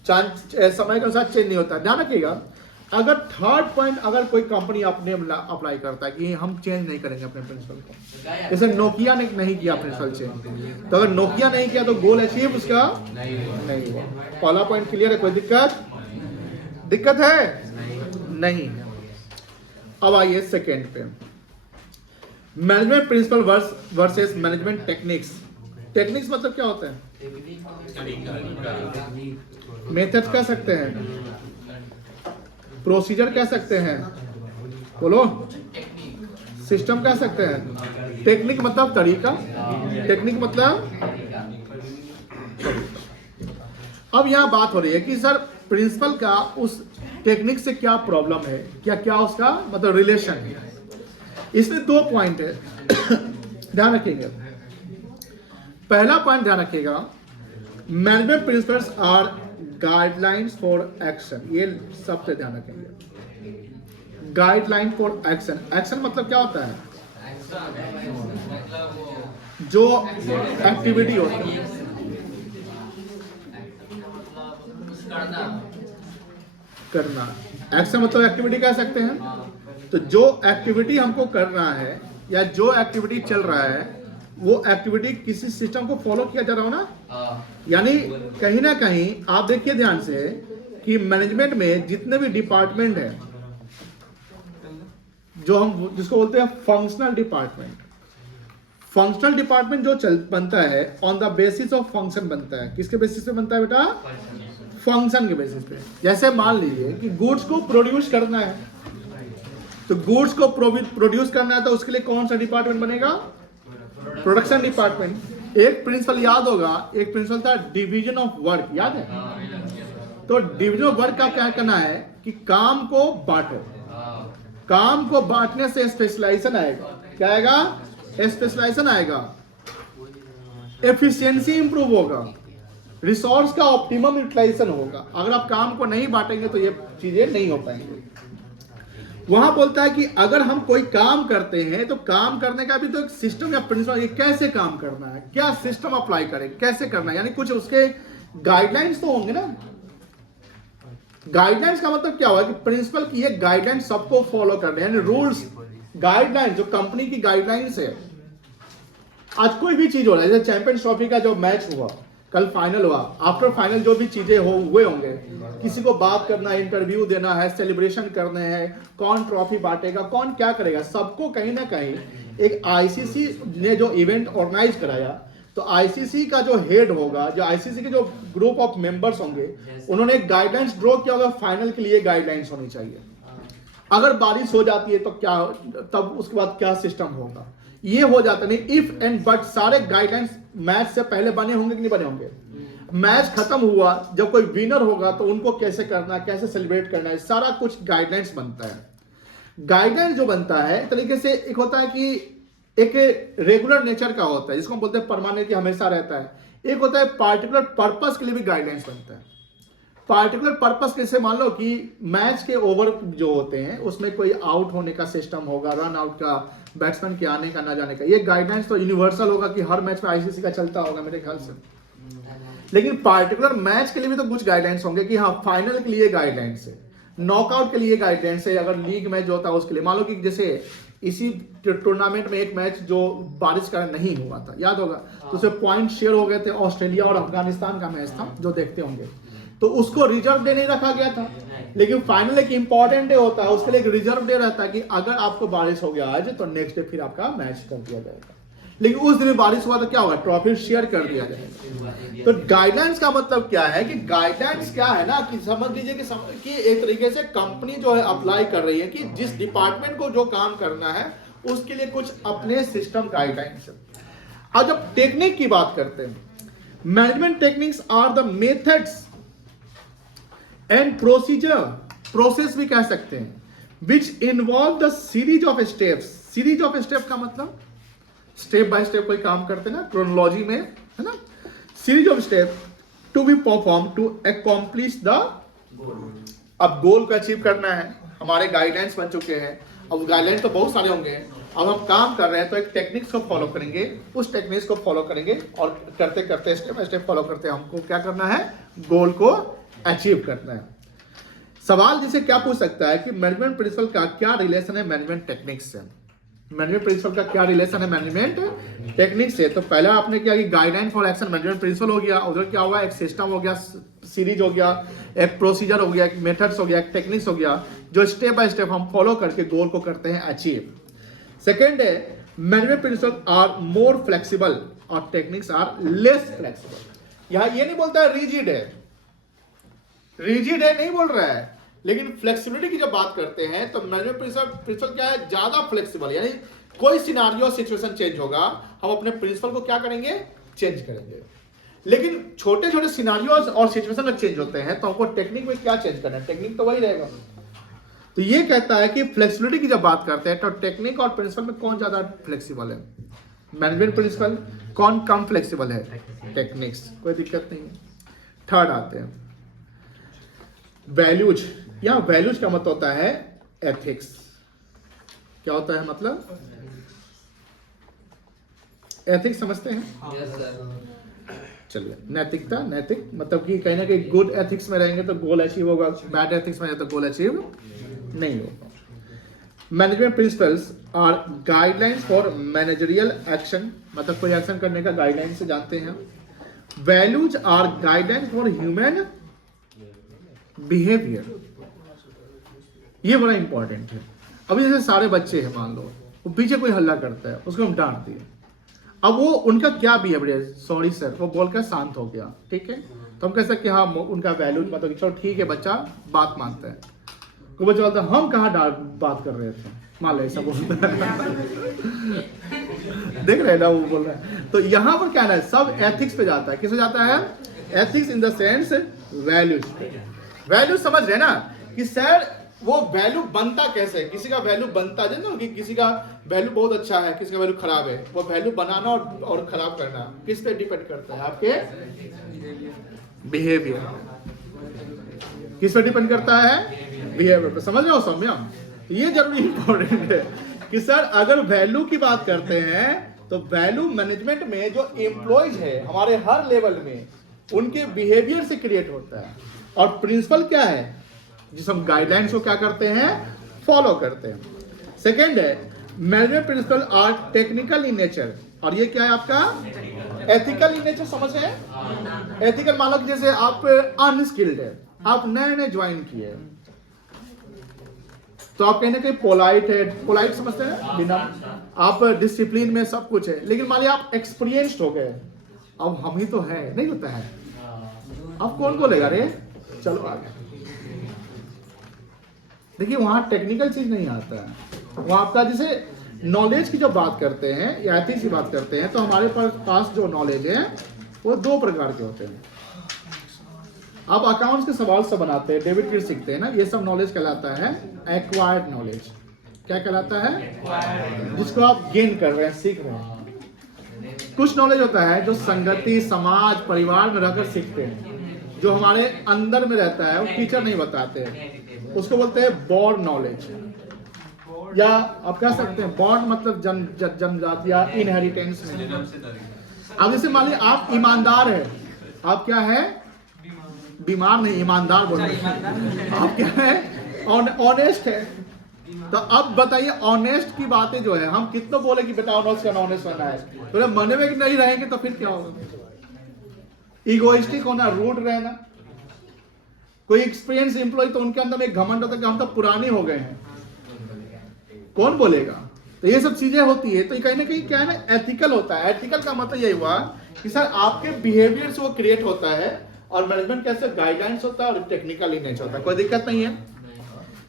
समय के अनुसार चेंज नहीं होता। ध्यान रखिएगा, अगर थर्ड पॉइंट अगर कोई कंपनी अपने अप्लाई करता है कि हम चेंज नहीं करेंगे अपने प्रिंसिपल को, जैसे नोकिया ने नहीं किया प्रिंसिपल चेंज, तो अगर नोकिया नहीं किया तो गोल अचीव उसका नहीं हुआ। पहला पॉइंट क्लियर है, कोई दिक्कत है नहीं। अब आइए सेकेंड पे, management principle versus management techniques. Techniques मतलब क्या होता है, मेथड कह सकते हैं, प्रोसीजर कह सकते हैं, बोलो सिस्टम कह सकते हैं। टेक्निक मतलब तरीका, टेक्निक मतलब अब यहाँ बात हो रही है कि सर प्रिंसिपल का उस टेक्निक से क्या प्रॉब्लम है, क्या क्या उसका मतलब रिलेशन है। इसमें 2 पॉइंट है, ध्यान रखिएगा। पहला पॉइंट ध्यान रखिएगा, management principles are guidelines for action. ये सबसे ध्यान रखेंगे, गाइडलाइन फॉर एक्शन। एक्शन मतलब क्या होता है, जो एक्टिविटी होती है, करना। एक्शन मतलब एक्टिविटी कह सकते हैं। तो जो एक्टिविटी हमको करना है या जो एक्टिविटी चल रहा है वो एक्टिविटी किसी सिस्टम को फॉलो किया जा रहा हो ना। यानी कहीं ना कहीं आप देखिए ध्यान से कि मैनेजमेंट में जितने भी डिपार्टमेंट है, जो हम जिसको बोलते हैं फंक्शनल डिपार्टमेंट, फंक्शनल डिपार्टमेंट जो बनता है on the basis of function बनता है। किसके बेसिस पे बनता है बेटा, फंक्शन के बेसिस पे। जैसे मान लीजिए कि गुड्स को प्रोड्यूस करना है, तो गुड्स को प्रोड्यूस करना है तो उसके लिए कौन सा डिपार्टमेंट बनेगा, प्रोडक्शन डिपार्टमेंट। एक प्रिंसिपल याद होगा, एक प्रिंसिपल था डिवीजन ऑफ वर्क, याद है। तो डिवीजन ऑफ वर्क का क्या करना है कि काम को बांटो, काम को बांटने से स्पेशलाइजेशन आएगा। क्या आएगा, स्पेशलाइजेशन आएगा, एफिशिएंसी इंप्रूव होगा, रिसोर्स का ऑप्टिमम यूटिलाइजेशन होगा। अगर आप काम को नहीं बांटेंगे तो ये चीजें नहीं हो पाएंगी। वहां बोलता है कि अगर हम कोई काम करते हैं तो काम करने का भी तो एक सिस्टम या प्रिंसिपल, ये कैसे काम करना है, क्या सिस्टम अप्लाई करें, कैसे करना है, यानी कुछ उसके गाइडलाइंस तो होंगे ना। गाइडलाइंस का मतलब क्या हुआ कि प्रिंसिपल की ये गाइडलाइंस सबको फॉलो करने, यानी रूल्स गाइडलाइंस जो कंपनी की गाइडलाइंस है। आज कोई भी चीज हो रहा है, जैसे चैंपियंस ट्रॉफी का जो मैच हुआ, कल फाइनल हुआ, आफ्टर फाइनल जो भी चीजें हुए होंगे, किसी को बात करना है, इंटरव्यू देना है, सेलिब्रेशन करने हैं, कौन ट्रॉफी बांटेगा, कौन क्या करेगा, सबको कहीं ना कहीं एक आईसीसी ने जो इवेंट ऑर्गेनाइज कराया, तो आईसीसी का जो हेड होगा, जो आईसीसी के जो ग्रुप ऑफ मेंबर्स होंगे, उन्होंने एक गाइडलाइंस ड्रॉ किया होगा, फाइनल के लिए गाइडलाइंस होनी चाहिए। अगर बारिश हो जाती है तो क्या, तब उसके बाद क्या सिस्टम होगा, ये हो जाता नहीं। इफ एंड बट सारे गाइडलाइंस मैच से पहले बने होंगे कि नहीं बने होंगे। मैच खत्म हुआ, जब कोई विनर होगा तो उनको कैसे करना है, कैसे सेलिब्रेट करना है, सारा कुछ गाइडलाइंस बनता है। गाइडलाइंस जो बनता है तरीके से एक होता है कि एक रेगुलर नेचर का होता है, जिसको हम बोलते हैं परमानेंट, की हमेशा रहता है। एक होता है पार्टिकुलर पर्पस के लिए भी गाइडलाइंस बनता है। पार्टिकुलर पर्पस कैसे, मान लो कि मैच के ओवर जो होते हैं उसमें कोई आउट होने का सिस्टम होगा, रन आउट का, बैट्समैन के आने का ना जाने का, ये गाइडलाइंस तो यूनिवर्सल होगा कि हर मैच में आईसीसी का चलता होगा मेरे ख्याल से। लेकिन पार्टिकुलर मैच के लिए भी तो कुछ गाइडलाइंस होंगे कि हाँ फाइनल के लिए गाइडलाइंस है, नॉकआउट के लिए गाइडलाइंस है, अगर लीग मैच जो होता है उसके लिए। मान लो कि जैसे इसी टूर्नामेंट में एक मैच जो बारिश का नहीं हुआ था, याद होगा, तो उसमें पॉइंट शेयर हो गए थे, ऑस्ट्रेलिया और अफगानिस्तान का मैच था जो देखते होंगे, तो उसको रिजर्व डे नहीं रखा गया था। लेकिन फाइनल एक इंपॉर्टेंट डे होता है, उसके लिए एक रिजर्व डे रहता है कि अगर आपको बारिश हो गया आज तो नेक्स्ट डे फिर आपका मैच कर दिया जाएगा। लेकिन उस दिन बारिश हुआ तो क्या होगा, ट्रॉफी शेयर कर दिया जाएगा। तो गाइडलाइंस का मतलब क्या है कि गाइडलाइंस क्या है ना, कि समझ लीजिए कि एक तरीके से कंपनी जो है अप्लाई कर रही है कि जिस डिपार्टमेंट को जो काम करना है उसके लिए कुछ अपने सिस्टम गाइडलाइंस है। अब जब टेक्निक की बात करते हैं, management techniques are the methods and procedure, process भी कह सकते हैं, which involve the series of steps. Series of step का मतलब स्टेप बाय स्टेप कोई काम करते हैं ना, क्रोनोलॉजी में, है ना। Series of step to be perform to accomplish the, अब गोल को अचीव करना है, हमारे गाइडलाइंस बन चुके हैं। अब गाइडलाइंस तो बहुत सारे होंगे, अब हम काम कर रहे हैं तो एक टेक्निक्स को फॉलो करेंगे, उस टेक्निक्स को फॉलो करेंगे और करते करते स्टेप बाय स्टेप फॉलो करते हमको क्या करना है, गोल को अचीव करना है। सवाल जिसे क्या पूछ सकता है कि मैनेजमेंट प्रिंसिपल का क्या रिलेशन है मैनेजमेंट टेक्निक्स से। मैनेजमेंट प्रिंसिपल का क्या रिलेशन है मैनेजमेंट टेक्निक्स से। तो पहला आपने क्या कि guideline for action management principle हो गया, उधर क्या हुआ, एक सिस्टम हो गया, सीरीज हो गया, एक प्रोसीजर हो गया, एक मेथड्स हो गया, एक टेक्निक्स हो गया, जो स्टेप बाय स्टेप हम फॉलो करके गोल को करते हैं अचीव। सेकेंड है management principle are more flexible और टेक्निक्स आर लेस फ्लेक्सिबल। यहां ये नहीं बोलता है रिजिड है, रिजिड है नहीं बोल रहा है, लेकिन फ्लेक्सिबिलिटी की जब बात करते हैं तो मैनेजमेंट प्रिंसिपल क्या है, ज्यादा फ्लेक्सिबल, यानी कोई सिनारियो सिचुएशन चेंज होगा, हम अपने प्रिंसिपल को क्या करेंगे, चेंज करेंगे। लेकिन छोटे छोटे सिनारियोज और सिचुएशन में चेंज होते हैं, तो हमको टेक्निक में क्या चेंज करना है, टेक्निक तो वही रहेगा। तो ये कहता है कि फ्लेक्सिबिलिटी की जब बात करते हैं तो टेक्निक और प्रिंसिपल में कौन ज्यादा फ्लेक्सिबल है, मैनेजमेंट प्रिंसिपल, कौन कम फ्लेक्सिबल है, टेक्निक्स, कोई दिक्कत नहीं है। थर्ड आते हैं वैल्यूज। या वैल्यूज का मतलब होता है एथिक्स। क्या होता है मतलब, एथिक्स समझते हैं? चलिए, नैतिकता, नैतिक मतलब कि कहीं ना कहीं गुड एथिक्स में रहेंगे तो गोल अचीव होगा, बैड एथिक्स में तो गोल अचीव नहीं होगा। Management principles are guidelines for managerial action, मतलब कोई एक्शन करने का गाइडलाइन से जानते हैं। Values are guidelines for human behaviour, ये बड़ा इंपॉर्टेंट है। अभी जैसे सारे बच्चे हैं, मान लो वो पीछे कोई हल्ला करता है, उसको हम डांट दिए, अब वो उनका क्या बिहेवियर है, सॉरी सर, वो बोलकर शांत हो गया, ठीक है, तो हम कह सकते हैं हाँ उनका वैल्यू मतलब चलो ठीक है, बच्चा बात मानता है। तो बच्चा बोलता है हम कहाँ बात कर रहे थे, मान लो ऐसा बोलता है देख रहे हैं ना, वो बोल रहा है। तो यहाँ पर क्या है, सब एथिक्स पे जाता है। किस पे जाता है, ethics in the sense values पे। वैल्यू समझ रहे ना कि सर वो वैल्यू बनता कैसे, किसी का वैल्यू बनता है ना, कि किसी का वैल्यू बहुत अच्छा है, किसी का वैल्यू खराब है, वो वैल्यू बनाना और खराब करना किस पे डिपेंड करता है, आपके बिहेवियर। किस पे डिपेंड करता है, बिहेवियर पे। समझ रहे हो सौम्या, ये जरूरी इंपॉर्टेंट है कि सर अगर वैल्यू की बात करते हैं तो वैल्यू मैनेजमेंट में जो एम्प्लॉयज है हमारे हर लेवल में, उनके बिहेवियर से क्रिएट होता है। और प्रिंसिपल क्या है, जिस हम गाइडलाइंस को क्या करते हैं, फॉलो करते हैं। सेकेंड है management principle are technical in nature, और ये क्या है आपका, एथिकल इन नेचर। समझ रहे हैं, एथिकल मान लो जैसे आप अनस्किल्ड है, आप नए नए ज्वाइन किए, तो आप कहने के पोलाइट है, पोलाइट समझते हैं, बिना आप डिसिप्लिन में सब कुछ है। लेकिन मान लिया आप एक्सपीरियंस्ड हो गए, अब हम ही तो है, नहीं होता है, अब कौन बोलेगा रे चलो आगे। देखिए वहां टेक्निकल चीज नहीं आता है, वहां आपका जैसे नॉलेज की जो बात करते हैं या एथिक्स की बात करते हैं, तो हमारे पास जो नॉलेज है वो दो प्रकार के होते हैं। आप अकाउंट्स के सवाल से बनाते हैं, डेबिट क्रेडिट सीखते हैं ना, ये सब नॉलेज कहलाता है एक्वायर्ड नॉलेज। क्या कहलाता है, जिसको आप गेन कर रहे हैं, सीख रहे हैं। कुछ नॉलेज होता है जो संगति, समाज, परिवार में रहकर सीखते हैं, जो हमारे अंदर में रहता है, वो टीचर नहीं बताते हैं, उसको बोलते हैं बॉर्न नॉलेज, या आप कह सकते हैं बॉर्न मतलब जन्मजात या इनहेरिटेंस में। अब जैसे मान लीजिए आप ईमानदार है, आप क्या है, बीमार नहीं, ईमानदार बोल रहे हैं, आप क्या है, ऑनेस्ट है। तो अब बताइए ऑनेस्ट की बातें जो है, हम कितना बोले कि बेटा ऑनेस्ट होना है, तो मन में नहीं रहेंगे तो फिर क्या होगा, इगोइस्टिक होना, रूड रहना। कोई एक्सपीरियंस एम्प्लॉय तो उनके अंदर में एक घमंड होता है कि हम तो पुराने हो गए हैं, कौन बोलेगा। तो ये सब चीजें होती है, तो कहीं ना कहीं क्या है ना, एथिकल होता है। एथिकल का मतलब यही हुआ कि सर आपके बिहेवियर से वो क्रिएट होता है, और मैनेजमेंट कैसे गाइडलाइंस होता है और टेक्निकल इन नेचर होता है। कोई दिक्कत नहीं है,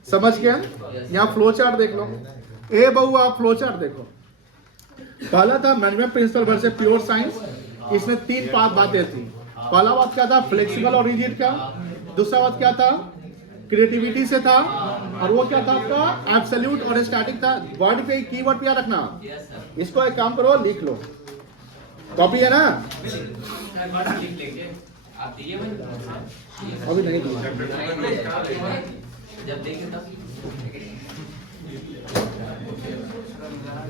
समझ गया। यहाँ फ्लो चार्ट देख लो, ए बहू आप फ्लो चार्ट देखो। पहला था management principle versus pure science, इसमें तीन बातें थी। पहला बात क्या था, फ्लेक्सिबल और रिजिड का। दूसरा बात क्या था, क्रिएटिविटी से था। और वो क्या था आपका, एब्सोल्यूट और स्टैटिक था। वर्ड पे, कीवर्ड पे याद रखना। इसको एक काम करो, लिख लो, कॉपी है ना, अभी नहीं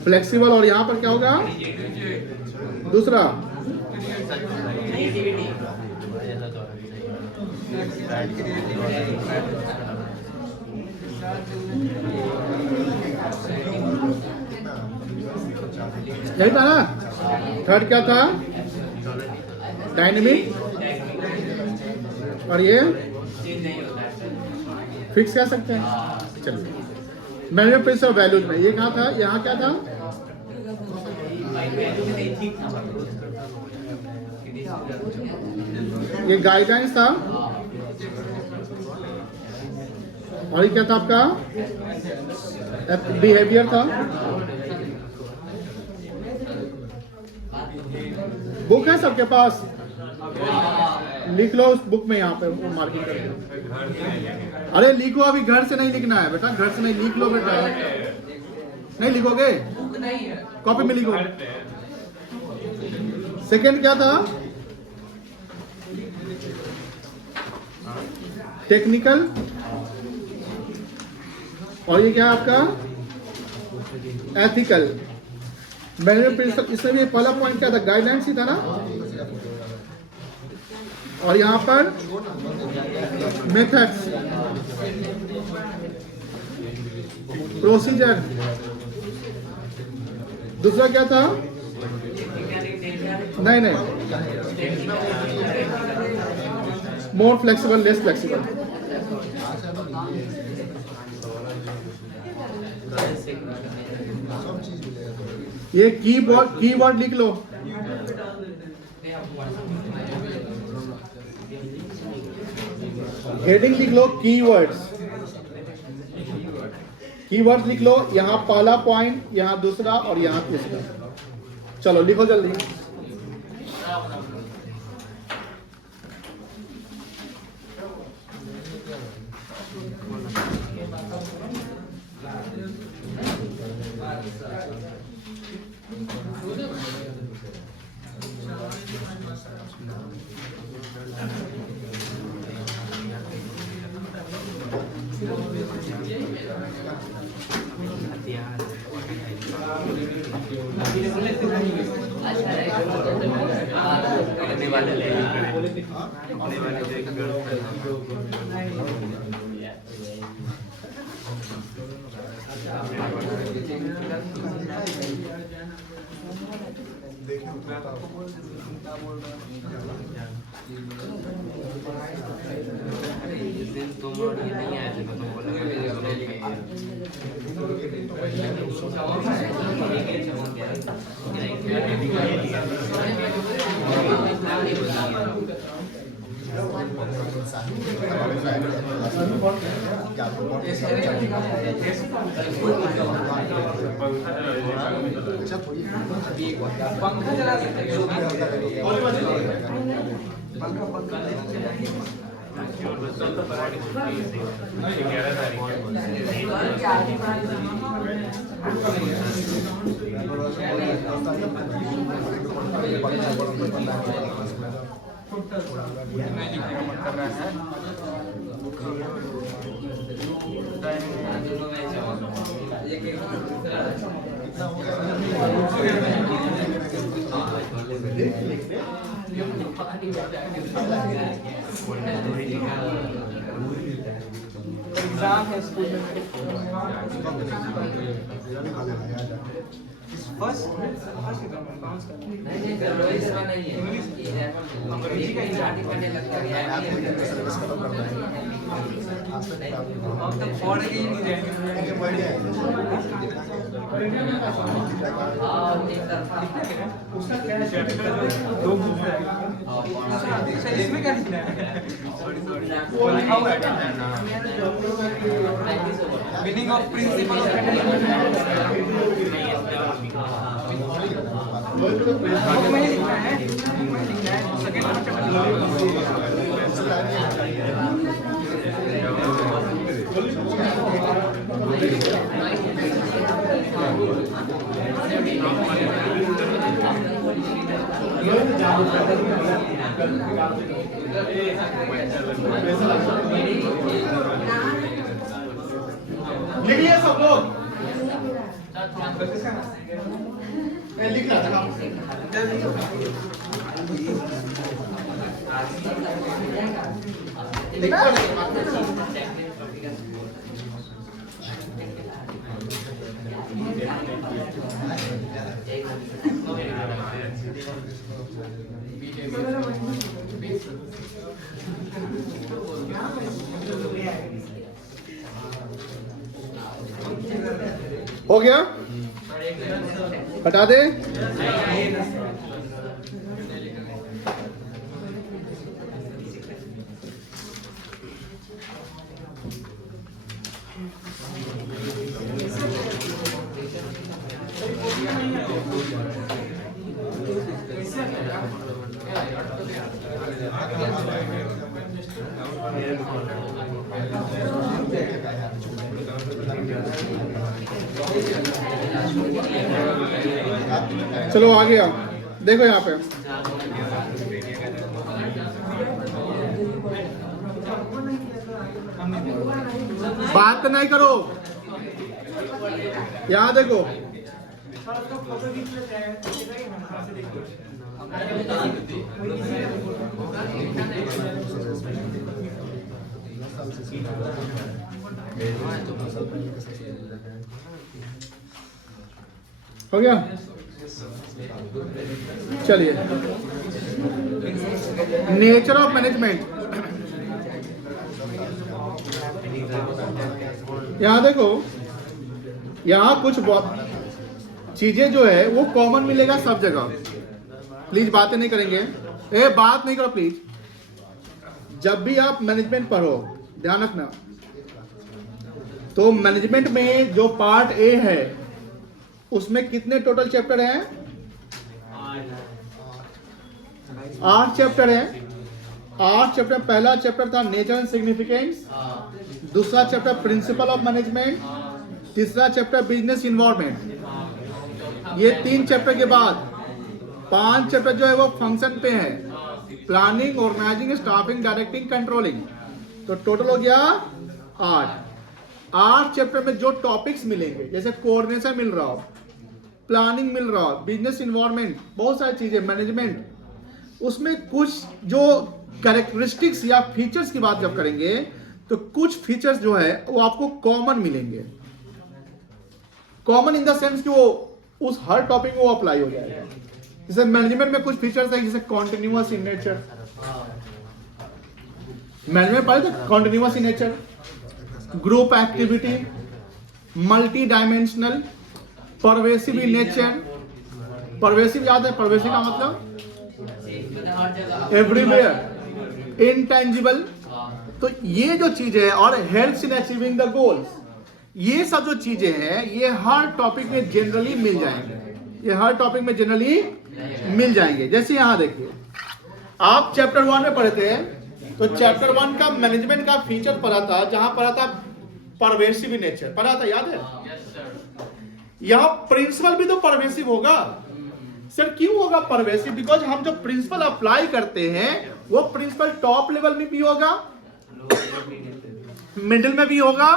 फ्लेक्सिबल, और यहाँ पर क्या होगा, दूसरा यही था ना। थर्ड क्या था, डायनेमिक, और ये फिक्स कह सकते हैं। चलिए मैनेजमेंट प्रिंसिपल वैल्यूज में ये कहाँ था, यहाँ क्या था, ये गाइडलाइंस था, और ये क्या था आपका, बिहेवियर था, बुक है सबके पास? लिख लो उस बुक में, यहाँ पे मार्किंग करके। अरे लिखो, अभी घर से नहीं लिखना है बेटा, घर से नहीं, लिख लो बेटा। नहीं लिखोगे? कॉपी में लिखो। सेकंड क्या था? टेक्निकल। और ये क्या है आपका? एथिकल। मैनेजमेंट इसमें भी पहला पॉइंट क्या था? गाइडलाइंस ही था ना। और यहां पर मेथड्स, प्रोसीजर। दूसरा क्या था? नहीं, मोर फ्लेक्सिबल, लेस फ्लेक्सिबल। ये कीवर्ड लिख लो। हेडिंग लिख लो, कीवर्ड्स। कीवर्ड्स लिख लो। यहां पहला पॉइंट, यहां दूसरा और यहां तीसरा। चलो लिखो जल्दी। एग्जाम है स्कूल में फर्स्ट अंग्रेजी का एग्जाम करने लगता है अब तो पढ़ के ही नहीं जाएंगे उसका क्या है दो बुक है इसमें क्या लिखना है मीनिंग ऑफ प्रिंसिपल ऑफ में लिखना है सेकंड लिख लिया सब लोग? लिख रहा था। हो गया? हटा दे। चलो आगे आओ, देखो यहाँ पे बात नहीं करो, यहाँ देखो हो गया। चलिए, नेचर ऑफ मैनेजमेंट, यहाँ देखो, यहाँ कुछ बहुत चीजें जो है वो कॉमन मिलेगा सब जगह। प्लीज बातें नहीं करेंगे, बात नहीं करो प्लीज। जब भी आप मैनेजमेंट पढ़ो ध्यान रखना, तो मैनेजमेंट में जो पार्ट ए है उसमें कितने टोटल चैप्टर हैं? 8 चैप्टर हैं। 8 चैप्टर, पहला चैप्टर था नेचर एंड सिग्निफिकेंस, दूसरा चैप्टर प्रिंसिपल ऑफ मैनेजमेंट, तीसरा चैप्टर बिजनेस इन्वायरमेंट। ये 3 चैप्टर के बाद 5 चैप्टर जो है वो फंक्शन पे है, planning, organizing, staffing, directing, controlling. तो टोटल हो गया 8 चैप्टर में जो टॉपिक्स मिलेंगे, जैसे कोऑर्डिनेशन मिल रहा हो, प्लानिंग मिल रहा हो, बिजनेस इन्वायरमेंट, बहुत सारी चीजें, मैनेजमेंट, उसमें कुछ जो कैरेक्टरिस्टिक्स या फीचर्स की बात जब करेंगे तो कुछ फीचर्स जो है वो आपको कॉमन मिलेंगे। कॉमन इन द सेंस कि वो उस हर टॉपिक में वो अप्लाई हो जाएगा। जैसे मैनेजमेंट में कुछ फीचर्स है, जैसे कॉन्टिन्यूअस इन नेचर, मैनेजमेंट पढ़े थे, continuous in nature, group activity, multi dimensional, pervasive in nature. Pervasive याद है, परवेसिव का मतलब एवरीवेयर, इनटेंजिबल। तो ये जो चीजें हैं, और helps in achieving the goals, ये सब जो चीजें हैं ये हर टॉपिक में जनरली मिल जाएंगे। ये हर टॉपिक में जनरली मिल जाएंगे। जैसे यहां देखिए, आप चैप्टर 1 में पढ़े थे, तो चैप्टर 1 का मैनेजमेंट का फीचर पढ़ा था, जहां पढ़ा था परवेसिव इन नेचर पढ़ा था, याद है? यहां प्रिंसिपल भी तो परवेसिव होगा। सर क्यों होगा परवेसिव? बिकॉज हम जो प्रिंसिपल अप्लाई करते हैं वो प्रिंसिपल टॉप लेवल में भी होगा, मिडिल में भी होगा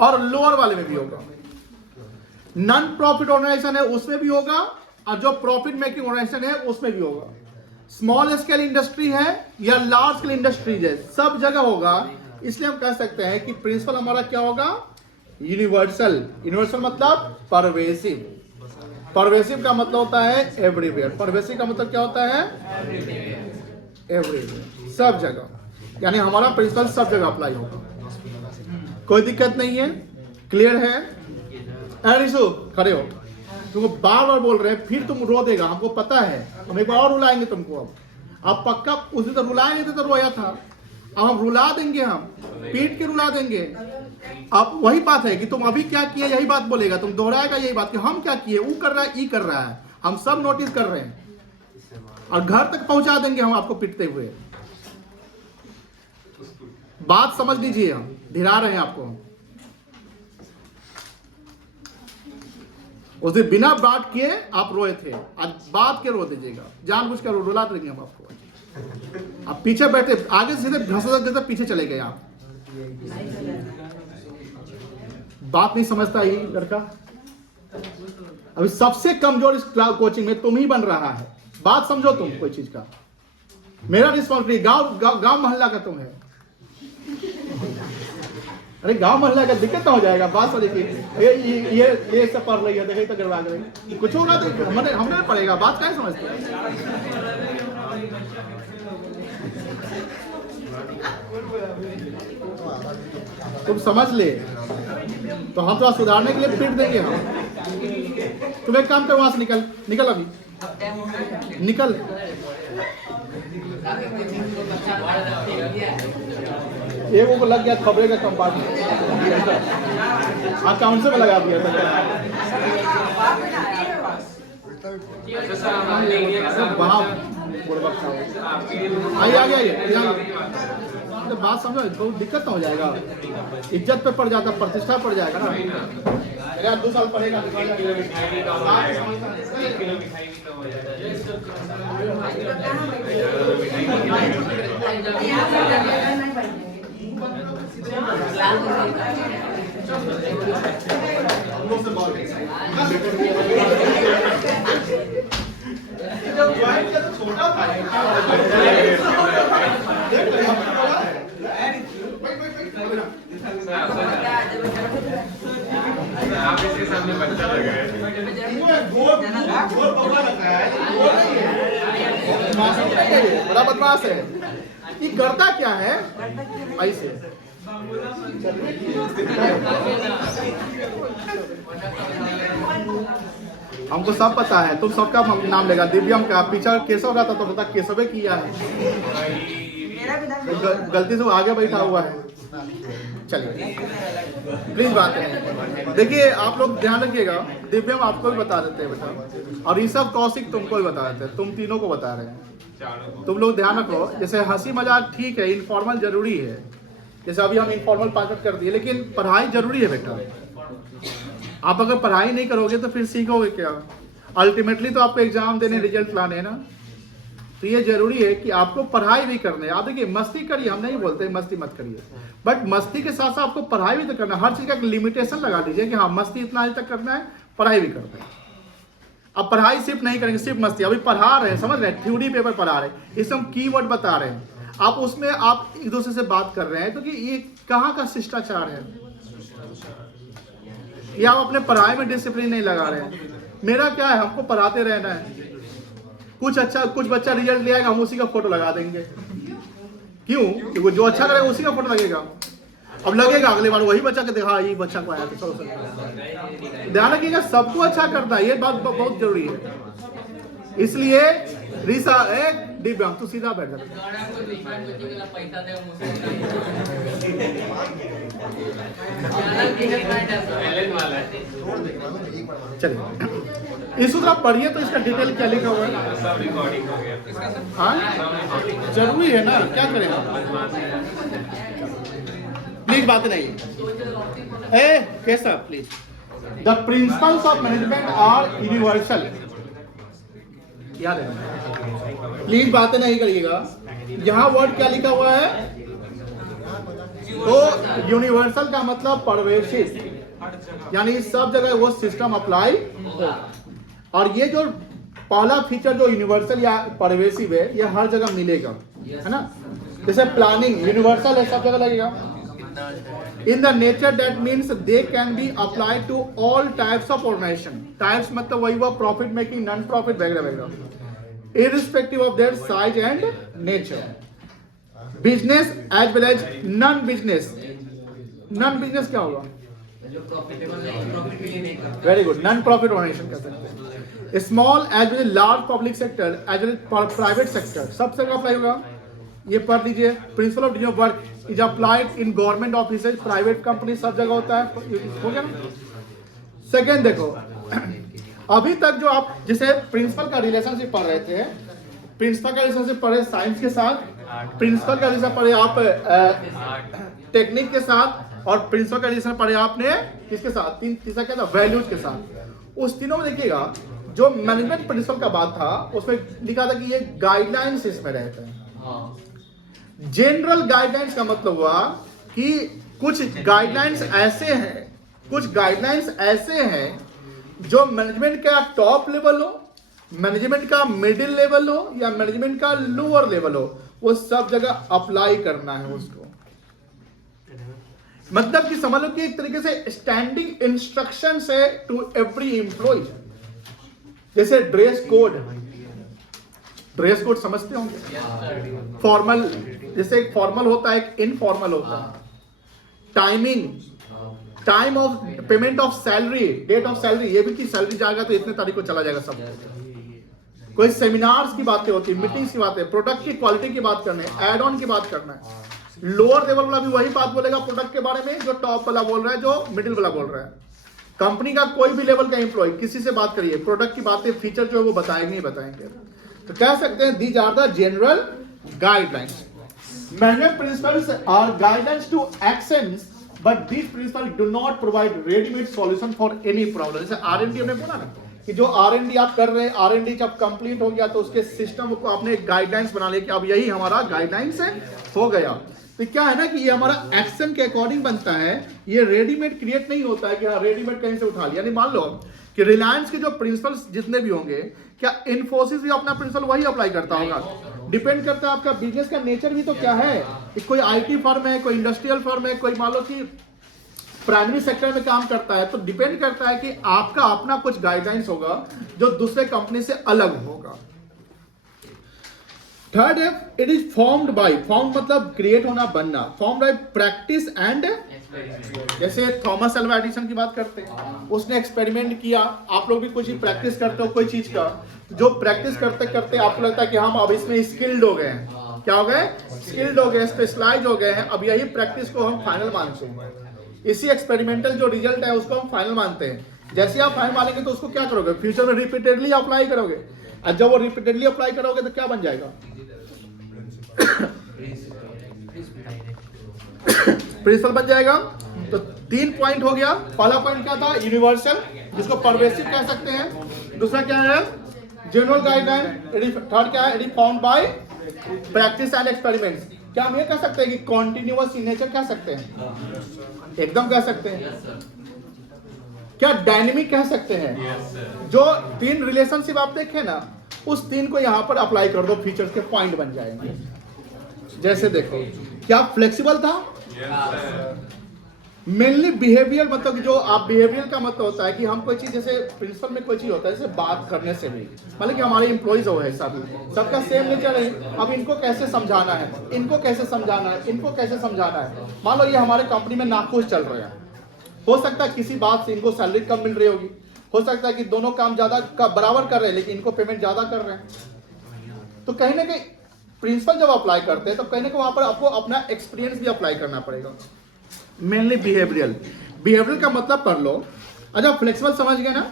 और लोअर वाले में भी होगा। नॉन प्रॉफिट ऑर्गेनाइजेशन है उसमें भी होगा, और जो प्रॉफिट मेकिंग ऑर्गेनाइजेशन है उसमें भी होगा। स्मॉल स्केल इंडस्ट्री है या लार्ज स्केल इंडस्ट्रीज है, सब जगह होगा। इसलिए हम कह सकते हैं कि प्रिंसिपल हमारा क्या होगा? यूनिवर्सल। यूनिवर्सल मतलब परवेसिव। परवेसिव का मतलब होता है एवरीवेयर। परवेसिव का मतलब क्या होता है? एवरीवेयर, सब जगह। यानी हमारा प्रिंसिपल सब जगह अप्लाई होगा, कोई दिक्कत नहीं है। क्लियर है? रिशु खड़े हो, तुमको बार बार बोल रहे हैं, फिर तुम रो देगा, हमको पता है। हम एक बार और रुलाएंगे तुमको। अब पक्का उस दिन तो रुलाएंगे तो रोया था, अब हम रुला देंगे, हम पीट के रुला देंगे। अब वही बात है कि तुम अभी क्या किए यही बात बोलेगा, तुम दोहराएगा यही बात कि हम क्या किए, वो कर रहा है, ई कर रहा है, हम सब नोटिस कर रहे हैं, और घर तक पहुंचा देंगे हम आपको पिटते हुए। बात समझ लीजिए, हम ढिला रहे हैं आपको। उस दिन बिना बात किए आप रोए थे, आज बात के रो दीजिएगा, जानबूझ कर रुला देंगे हम आपको। आप पीछे बैठे, आगे सीधे घसते पीछे चले गए आप। बात नहीं समझता ये लड़का। अभी सबसे कमजोर इस कोचिंग में तुम ही बन रहा है। बात समझो तुम कोई चीज का। मेरा रिस्पॉन्सिबिलिटी गांव मोहल्ला का तुम है। अरे गांव मोहल्ला का दिक्कत ना हो जाएगा। बात समझ ये सब पढ़ रही है, देखे तो करवा रही, कुछ होगा तो हमने पढ़ेगा। बात क्या समझते हैं? तुम समझ ले तो हम तो सुधारने के लिए पीट देंगे हम। तुम एक काम कर, वहां से निकल, निकल अभी निकल। ये वो लग गया खबरें का कंपार्टमेंट, अकाउंट से में लगा दिया था। आइए आगे आइए, तो बात समझो, बहुत दिक्कत हो जाएगा, इज्जत पे पड़ जाता, प्रतिष्ठा पड़ जाएगा ना। यार 2 साल पढ़ेगा छोटा था आप इसके सामने बच्चा लगा है। बड़ा बदमाश है। ये करता क्या है ऐसे, हमको सब पता है, तुम सबका नाम लेगा, दिव्यम का पीछा केशव का था तो बता केशवे किया है, गलती से वो आगे बैठा हुआ है। चलिए प्लीज बात है, देखिए आप लोग ध्यान रखिएगा, दिव्यम आपको भी बता देते हैं बेटा, और ऋषभ कौशिक तुमको भी बता देते हैं, तुम तीनों को बता रहे हैं। तुम लोग ध्यान रखो, जैसे हंसी मजाक ठीक है, इनफॉर्मल जरूरी है, जैसे अभी हम इनफॉर्मल पार्ट कर दिए, लेकिन पढ़ाई जरूरी है बेटा। आप अगर पढ़ाई नहीं करोगे तो फिर सीखोगे क्या? अल्टीमेटली तो आपको एग्जाम देने, रिजल्ट लाने हैं ना, तो ये जरूरी है कि आपको पढ़ाई भी करनी है। आप देखिए मस्ती करिए, हम नहीं बोलते मस्ती मत करिए, बट मस्ती के साथ साथ आपको पढ़ाई भी तो करना है। हर चीज का एक लिमिटेशन लगा लीजिए कि हाँ मस्ती इतना ही तक करना है, पढ़ाई भी करना है। अब पढ़ाई सिर्फ नहीं करेंगे, सिर्फ मस्ती, अभी पढ़ा रहे हैं, समझ रहे हैं, थ्योरी पेपर पढ़ा रहे हैं, इसमें हम कीवर्ड बता रहे हैं, आप उसमें आप एक दूसरे से बात कर रहे हैं, तो कि ये कहाँ का शिष्टाचार है? ये आप अपने पढ़ाई में डिसिप्लिन नहीं लगा रहे हैं। मेरा क्या है, हमको पढ़ाते रहना है, कुछ बच्चा रिजल्ट ले आएगा, हम उसी का फोटो लगा देंगे। क्यों? क्योंकि जो अच्छा करेगा उसी का फोटो लगेगा। अब लगेगा अगले बार वही बच्चा के देखा, ये बच्चा को आया तो चलो। ध्यान रखिएगा, सबको अच्छा करता है, ये बात बहुत जरूरी है। इसलिए ऋषा दिव्यांग तू सीधा बैठ जा। चलिए इस सूत्र आप पढ़िए तो इसका डिटेल क्या लिखा हुआ है, सब रिकॉर्डिंग हो गया। हाँ जरूरी है ना, क्या करेगा, प्लीज बात नहीं कैसा please. The principles of management are universal, याद है, प्लीज बातें नहीं करिएगा। यहाँ वर्ड क्या लिखा हुआ है, तो यूनिवर्सल का मतलब परवेशिव, यानी सब जगह वो सिस्टम अप्लाई हो। और ये जो पहला फीचर जो यूनिवर्सल या परवेशिव है, ये हर जगह मिलेगा, है ना। जैसे प्लानिंग यूनिवर्सल है, सब जगह लगेगा। In the nature that means they can be applied to all types of organization. Types मतलब वही हुआ प्रॉफिट मेकिंग, नॉन प्रॉफिट वगैरह वगैरह, irrespective of their size and nature. Business as well as non business. Non business क्या होगा? Very good, non profit organization कह सकते हैं। Small as well large public sector as well private sector, सब जगह apply होगा। ये पढ़ लीजिए, principle of division of work is applied in government offices, private company, सब जगह होता है, हो गया ना। सेकेंड देखो, अभी तक जो आप जैसे प्रिंसिपल का रिलेशनशिप पढ़ रहे थे, प्रिंसिपल का रिलेशनशिप पढ़े साइंस के साथ, प्रिंसिपल का रिलेशन पढ़े आप टेक्निक के साथ, और प्रिंसिपल का रिलेशन पढ़े आपने किसके साथ, तीसरा क्या था, वैल्यूज के साथ। उस तीनों में देखिएगा जो मैनेजमेंट प्रिंसिपल का बात था, उसमें लिखा था कि ये गाइडलाइंस इसमें रहते हैं। जनरल गाइडलाइंस का मतलब हुआ कि कुछ गाइडलाइंस ऐसे हैं जो मैनेजमेंट का टॉप लेवल हो, मैनेजमेंट का मिडिल लेवल हो, या मैनेजमेंट का लोअर लेवल हो, वो सब जगह अप्लाई करना है उसको। मतलब कि समझ लो कि एक तरीके से स्टैंडिंग इंस्ट्रक्शंस है टू एवरी एम्प्लॉय। जैसे ड्रेस कोड समझते होंगे, फॉर्मल, जैसे एक फॉर्मल होता है, एक इनफॉर्मल होता है। Timing, time of payment of salary, date of salary, ये भी कि सैलरी जाएगा तो इतने तारीख को चला जाएगा सब। कोई सेमिनार्स की बातें होती है, मीटिंग्स की बातें, प्रोडक्ट की क्वालिटी की बात करना है, एड ऑन की बात करना है। लोअर लेवल वाला भी वही बात बोलेगा प्रोडक्ट के बारे में जो टॉप वाला बोल रहा है, जो मिडिल वाला बोल रहा है। कंपनी का कोई भी लेवल का एम्प्लॉय किसी से बात करिए, प्रोडक्ट की बातें, फीचर जो है वो बताएंगे ही बताएंगे। तो कह सकते हैं these are the general guidelines. Management principles are guidance to actions, but these principles do not provide ready-made solution for any problem. जैसे R&D हमने बोला ना कि जो R&D आप कर रहे हैं, R&D जब कंप्लीट हो गया तो उसके सिस्टम को आपने एक गाइडलाइंस बना लिया कि अब यही हमारा गाइडलाइंस हो गया। तो क्या है ना कि ये हमारा एक्शन के अकॉर्डिंग बनता है, ये रेडीमेड क्रिएट नहीं होता है कि हाँ रेडीमेड कहीं से उठा लिया। यानी मान लो कि रिलायंस के जो प्रिंसिपल्स जितने भी होंगे, क्या इन्फोसिस भी अपना प्रिंसिपल वही अप्लाई करता होगा? डिपेंड करता है आपका बिजनेस का नेचर भी तो क्या है। कोई आईटी फर्म है, कोई इंडस्ट्रियल फर्म है, कोई मान लो कि प्राइमरी सेक्टर में काम करता है, तो डिपेंड करता है कि आपका अपना कुछ गाइडलाइंस होगा जो दूसरे कंपनी से अलग होगा। थर्ड है it is formed by, form मतलब क्रिएट होना, बनना, फॉर्म्ड बाय प्रैक्टिस एंड, जैसे थॉमस अल्वा एडिसन की बात करते हैं, उसने एक्सपेरिमेंट किया। आप लोग भी कुछ ही प्रैक्टिस करते हो कोई चीज का, जो प्रैक्टिस करते करते आपको लगता है कि हम अब इसमें स्किल्ड हो गए हैं। क्या हो गए? स्किल्ड हो गए, स्पेशलाइज हो गए हैं। अब यही प्रैक्टिस को हम फाइनल मानते हैं। इसी एक्सपेरिमेंटल जो रिजल्ट है उसको हम फाइनल मानते हैं। जैसे आप फाइनल मानेंगे तो उसको क्या करोगे? फ्यूचर में रिपीटेडली अप्लाई करोगे, और जब वो रिपीटेडली अप्लाई करोगे तो क्या बन जाएगा? प्रिंसिपल बन जाएगा। तो 3 पॉइंट हो गया। पहला पॉइंट क्या था? यूनिवर्सल, जिसको परवेसिव कह सकते हैं। दूसरा क्या है? General guideline. थर्ड क्या है? It is formed by practice and experiments. क्या हम ये कह सकते हैं कि कॉन्टिन्यूअस इन नेचर कह सकते हैं? एकदम कह सकते हैं। क्या डायनेमिक कह सकते हैं? जो 3 रिलेशनशिप आप देखें ना, उस 3 को यहां पर अप्लाई कर दो, फीचर्स के पॉइंट बन जाएंगे। जैसे देखो, क्या फ्लेक्सिबल था? मेनली बिहेवियर, मतलब कि जो आप बिहेवियर का मतलब होता है कि हम कोई चीज, जैसे प्रिंसिपल में कोई चीज होता है, जैसे बात करने से भी, मतलब कि हमारे एम्प्लॉइज हो है, सबका सेम नेचर है। अब इनको कैसे समझाना है, इनको कैसे समझाना है, इनको कैसे समझाना है। मान लो ये हमारे कंपनी में नाखुश चल रहे हैं, हो सकता है किसी बात से इनको सैलरी कम मिल रही होगी, हो सकता है कि दोनों काम ज्यादा बराबर कर रहे हैं लेकिन इनको पेमेंट ज्यादा कर रहे हैं। तो कहीं ना कहीं प्रिंसिपल जब अप्लाई करते हैं तो कहीं ना कहीं वहां पर आपको अपना एक्सपीरियंस भी अप्लाई करना पड़ेगा। मेनली बिहेवियरल, बिहेवियरल का मतलब पढ़ लो। अच्छा, फ्लेक्सिबल समझ गए ना?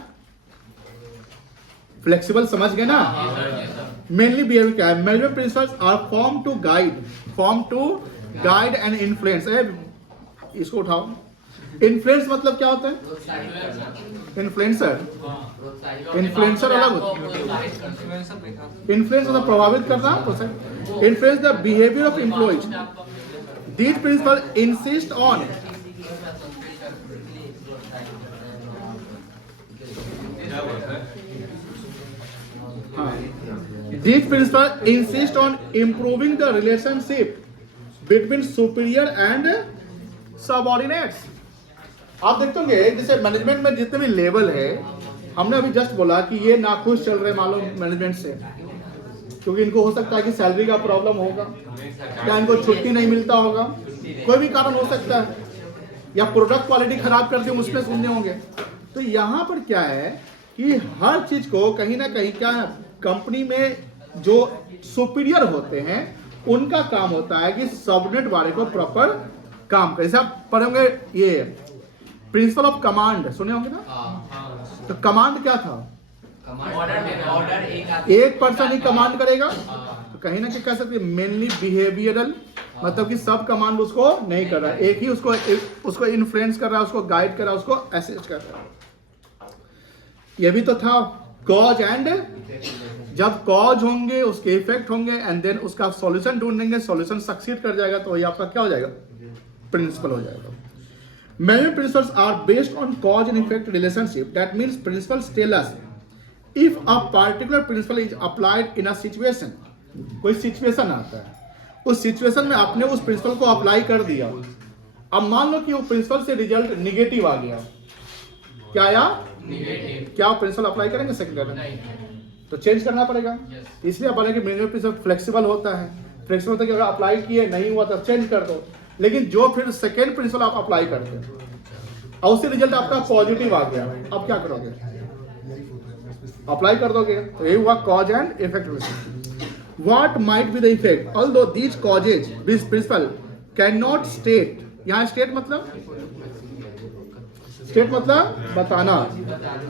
फ्लेक्सिबल समझ गए ना? मेनली बिहेवियर क्या है? Management principles are form to guide and influence. इसको उठाओ। इन्फ्लुएंस मतलब क्या होता है? इन्फ्लुएंसर, इन्फ्लुएंसर अलग होता है। इन्फ्लुएंस मतलब प्रभावित करना। Influence the behaviour of employees. These principles insist on improving the relationship between superior and subordinates. आप देखते होंगे जैसे मैनेजमेंट में जितने भी लेवल है, हमने अभी जस्ट बोला कि ये नाखुश चल रहे मालूम मैनेजमेंट से, क्योंकि इनको हो सकता है कि सैलरी का प्रॉब्लम होगा, क्या इनको छुट्टी नहीं मिलता होगा, कोई भी कारण हो सकता है, या प्रोडक्ट क्वालिटी खराब कर दी उसमें सुनने होंगे। तो यहाँ पर क्या है कि हर चीज को कहीं ना कहीं क्या कंपनी में जो सुपीरियर होते हैं उनका काम होता है कि सबऑर्डिनेट वाले को प्रॉपर काम करें। जैसे आप पढ़ोगे ये प्रिंसिपल ऑफ कमांड सुने होंगे ना? तो कमांड क्या था? एक पर्सन ही कमांड करेगा। तो कहीं ना कहीं कह सकते हैं मेनली बिहेवियरल, मतलब कि सब कमांड उसको नहीं कर रहा है, एक ही उसको इन्फ्लुएंस कर रहा है, उसको गाइड कर रहा है, उसको असिस्ट कर रहा है। ये भी तो था कॉज एंड, जब कॉज होंगे उसके इफेक्ट होंगे एंड देन उसका सॉल्यूशन ढूंढेंगे, सॉल्यूशन सक्सीड कर जाएगा तो ये आपका क्या हो जाएगा? प्रिंसिपल हो जाएगा। Many principles are based on cause and effect relationship. That means principles tell us if a particular principle is applied in a situation. कोई सिचुएशन आता है, उस सिचुएशन में आपने उस प्रिंसिपल को अप्लाई कर दिया। अब मान लो कि वो प्रिंसिपल से रिजल्ट निगेटिव आ गया, क्या आया? निगेटिव। क्या आप प्रिंसिपल अप्लाई करेंगे सेकंड में? तो चेंज करना पड़ेगा। इसलिए बोले कि मैनेजमेंट प्रिंसिपल फ्लेक्सिबल होता है। फ्लेक्सिबल होता है कि अगर अप्लाई किए नहीं हुआ तो चेंज कर दो, लेकिन जो फिर सेकेंड प्रिंसिपल आप अप्लाई करते हैं और उससे रिजल्ट आपका पॉजिटिव आ गया, अब क्या करोगे? अप्लाई कर दोगे। तो यही हुआ cause and effect. What might be the effect although these causes this principle can not state. यहाँ स्टेट मतलब बताना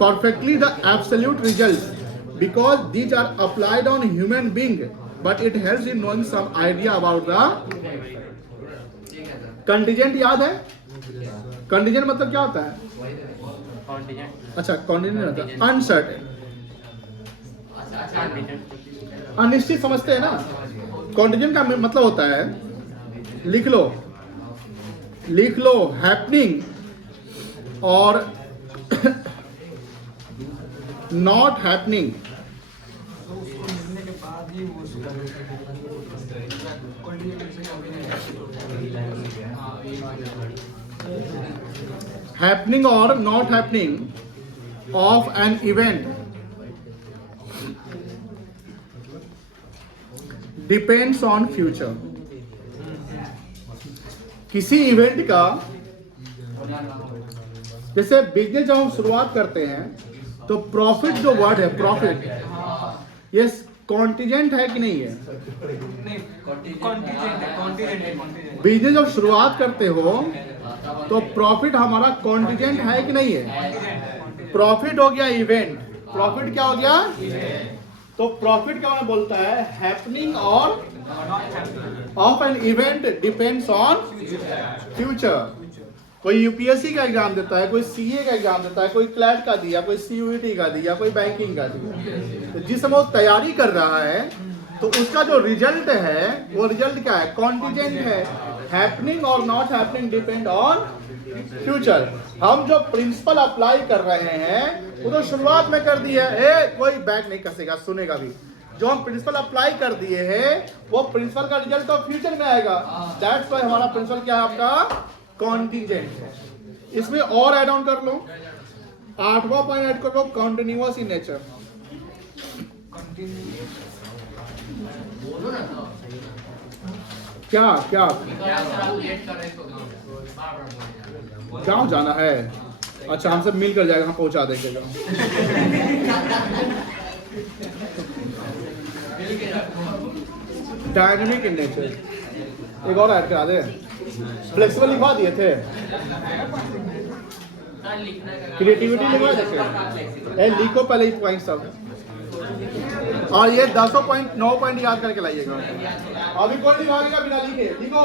perfectly the absolute result because these are applied on human being, but it helps in knowing some idea about the contingent याद है? Contingent मतलब क्या होता है? अच्छा, कंटीजेंट होता है अनसर्टेन, अनिश्चित समझते हैं ना। कंटीजेंट का मतलब होता है, लिख लो हैपनिंग और नॉट हैपनिंग। हैपनिंग और not happening of an event depends on future. किसी इवेंट का, जैसे बिजनेस जब हम शुरुआत करते हैं तो प्रॉफिट जो वर्ड है, प्रॉफिट, ये कॉन्टिजेंट है कि नहीं है? बिजनेस जब शुरुआत करते हो तो प्रॉफिट हमारा कॉन्टिजेंट है कि नहीं है? प्रॉफिट हो गया इवेंट, प्रॉफिट क्या हो गया? तो प्रॉफिट क्या बोलता है? हैपनिंग और of an event depends on future. कोई यूपीएससी का एग्जाम देता है, कोई सीए का एग्जाम देता है, कोई क्लैट का दिया, कोई सीयूईटी का दिया, कोई बैंकिंग का दिया, तो जिस समय वो तैयारी कर रहा है तो उसका जो रिजल्ट है वो रिजल्ट क्या है? कॉन्टिजेंट है। हैपनिंग और not happening depend on future. हम जो प्रिंसिपल अप्लाई कर रहे हैं वो तो शुरुआत में कर दिया है, कोई बैक नहीं कसेगा, सुनेगा भी। जो हम प्रिंसिपल अप्लाई कर दिए हैं वो प्रिंसिपल का रिजल्ट तो फ्यूचर में आएगा। दैट्स व्हाई हमारा प्रिंसिपल क्या है? आपका कॉन्टिजेंट है। इसमें और ऐड ऑन कर लो, 8वां पॉइंट ऐड कर लो, कॉन्टिन्यूअस इन नेचर। क्या क्या क्या जाना है? अच्छा, हमसे मिल कर जाएगा, हम पहुंचा देंगे। डायनेमिक इन नेचर एक और ऐड करा दे। फ्लेक्सिबल लिखवा दिए थे, क्रिएटिविटी लिखवा देते। लिखो पहले ही पॉइंट सब, और ये 10 पॉइंट 9 पॉइंट याद करके लाइएगा। अभी कोई नहीं भागेगा बिना लिखे, लिखो।